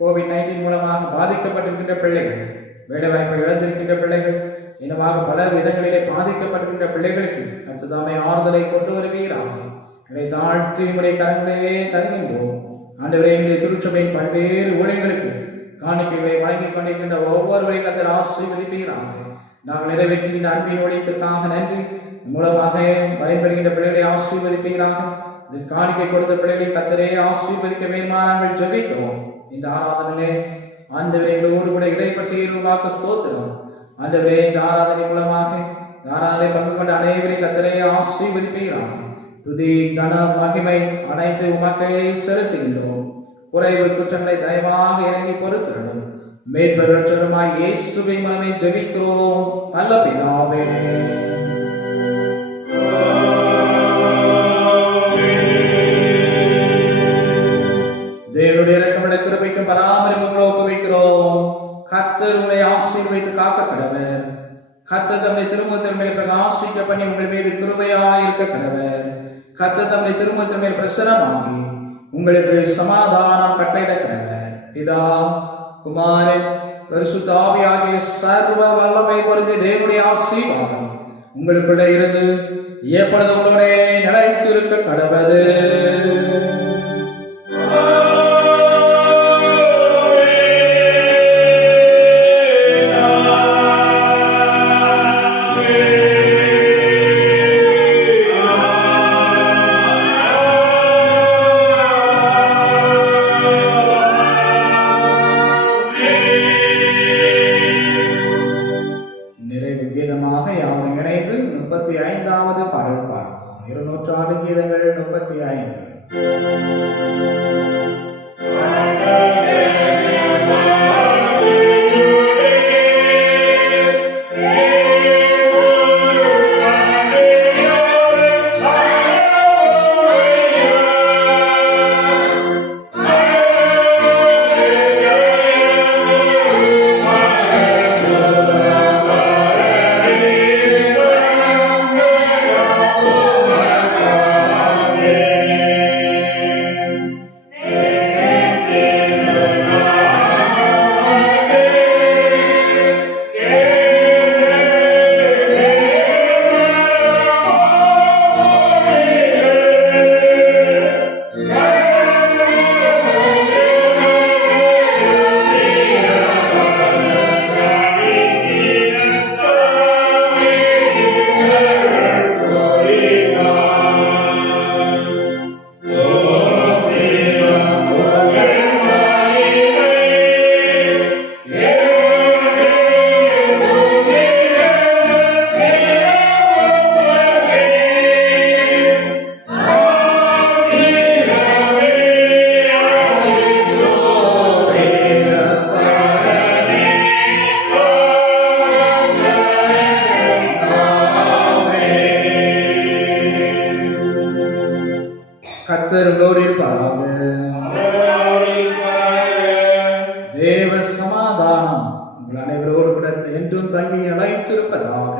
COVID-19 மூலமாக பாதிக்கப்பட்டிருக்கின்ற பிள்ளைகள், வேலை வாய்ப்பை இழந்திருக்கின்ற பிள்ளைகள், இனமாக பல விதங்களிலே பாதிக்கப்பட்டிருக்கின்ற பிள்ளைகளுக்கு கர்த்தர் ஆறுதலை கொண்டு வருவீராக. இதை தாழ்த்தி உடைய கரங்களே தருகின்றோம். ஆண்டவரே எங்களுடைய திருச்சபையின் பல்வேறு ஊழியர்களுக்கு காணிக்கைகளை வழங்கிக் கொண்டிருக்கின்ற ஒவ்வொருவரையும் கர்த்தர் ஆசீர்வதிப்பீராக. நாங்கள் நிறைவேற்றின அன்பின் ஒழித்திற்காக நன்றி. மூலமாக பயன்படுகின்ற பிள்ளைகளை ஆசீர்வதிப்பீராக. இந்த காணிக்கை கொடுத்த பிள்ளைகளை கர்த்தரே ஆசீர்வதிக்க வேண்டுமா நாங்கள் ஜெபிக்கிறோம். இந்த ஆராதனையிலே ஆண்டவரே எங்களோடு கூட இடைப்பட்டு ஸ்தோத்திரம். ஆண்டவரே இந்த ஆராதனை மூலமாக ஆராதனை பங்கு கொண்ட அனைவரையும் கர்த்தரே ஆசீர்வதிப்பீராக. துதி கன மகிமை அனைத்து உமக்கை செலுத்துகின்றோம். குறைவு குற்றங்களை தயவாக இறங்கி பொறுத்திருடும். மேற்பெரு ரட்சகருமாய் இயேசுவின் மூலமே ஜெபிக்கிறோம் நல்ல பிதாவே. தேவனுடைய இரக்கமுள்ள கிருபைக்கும் பராமரிப்புகளை ஒப்புவிக்கிறோம். கர்த்தர் உங்களை ஆசீர்வதித்து காக்க கடவர். கர்த்தர் தம்முடைய திருமுகத்தின் மேல் பிரகாசிக்க பண்ணி உங்கள் மீது கிருபையாயிருக்க கடவர். கர்த்தர் தம்முடைய திருமுகத்தின் மேல் பிரசன்னமாகி உங்களுக்கு சமாதானம் கட்டளையிட கடவர். பிதா, குமாரன், பரிசுத்த ஆவியாகிய சர்வ வல்லமை பொருந்திய தேவனுடைய ஆசீர்வாதம் உங்களுக்குள்ள இருந்து எப்பொழுதும் உங்களோட நிலைத்திருக்க கடவது. பாடல் பார்ப்போம். 200 கீதங்கள் 35. தங்கி இழைத்திருப்பதாக.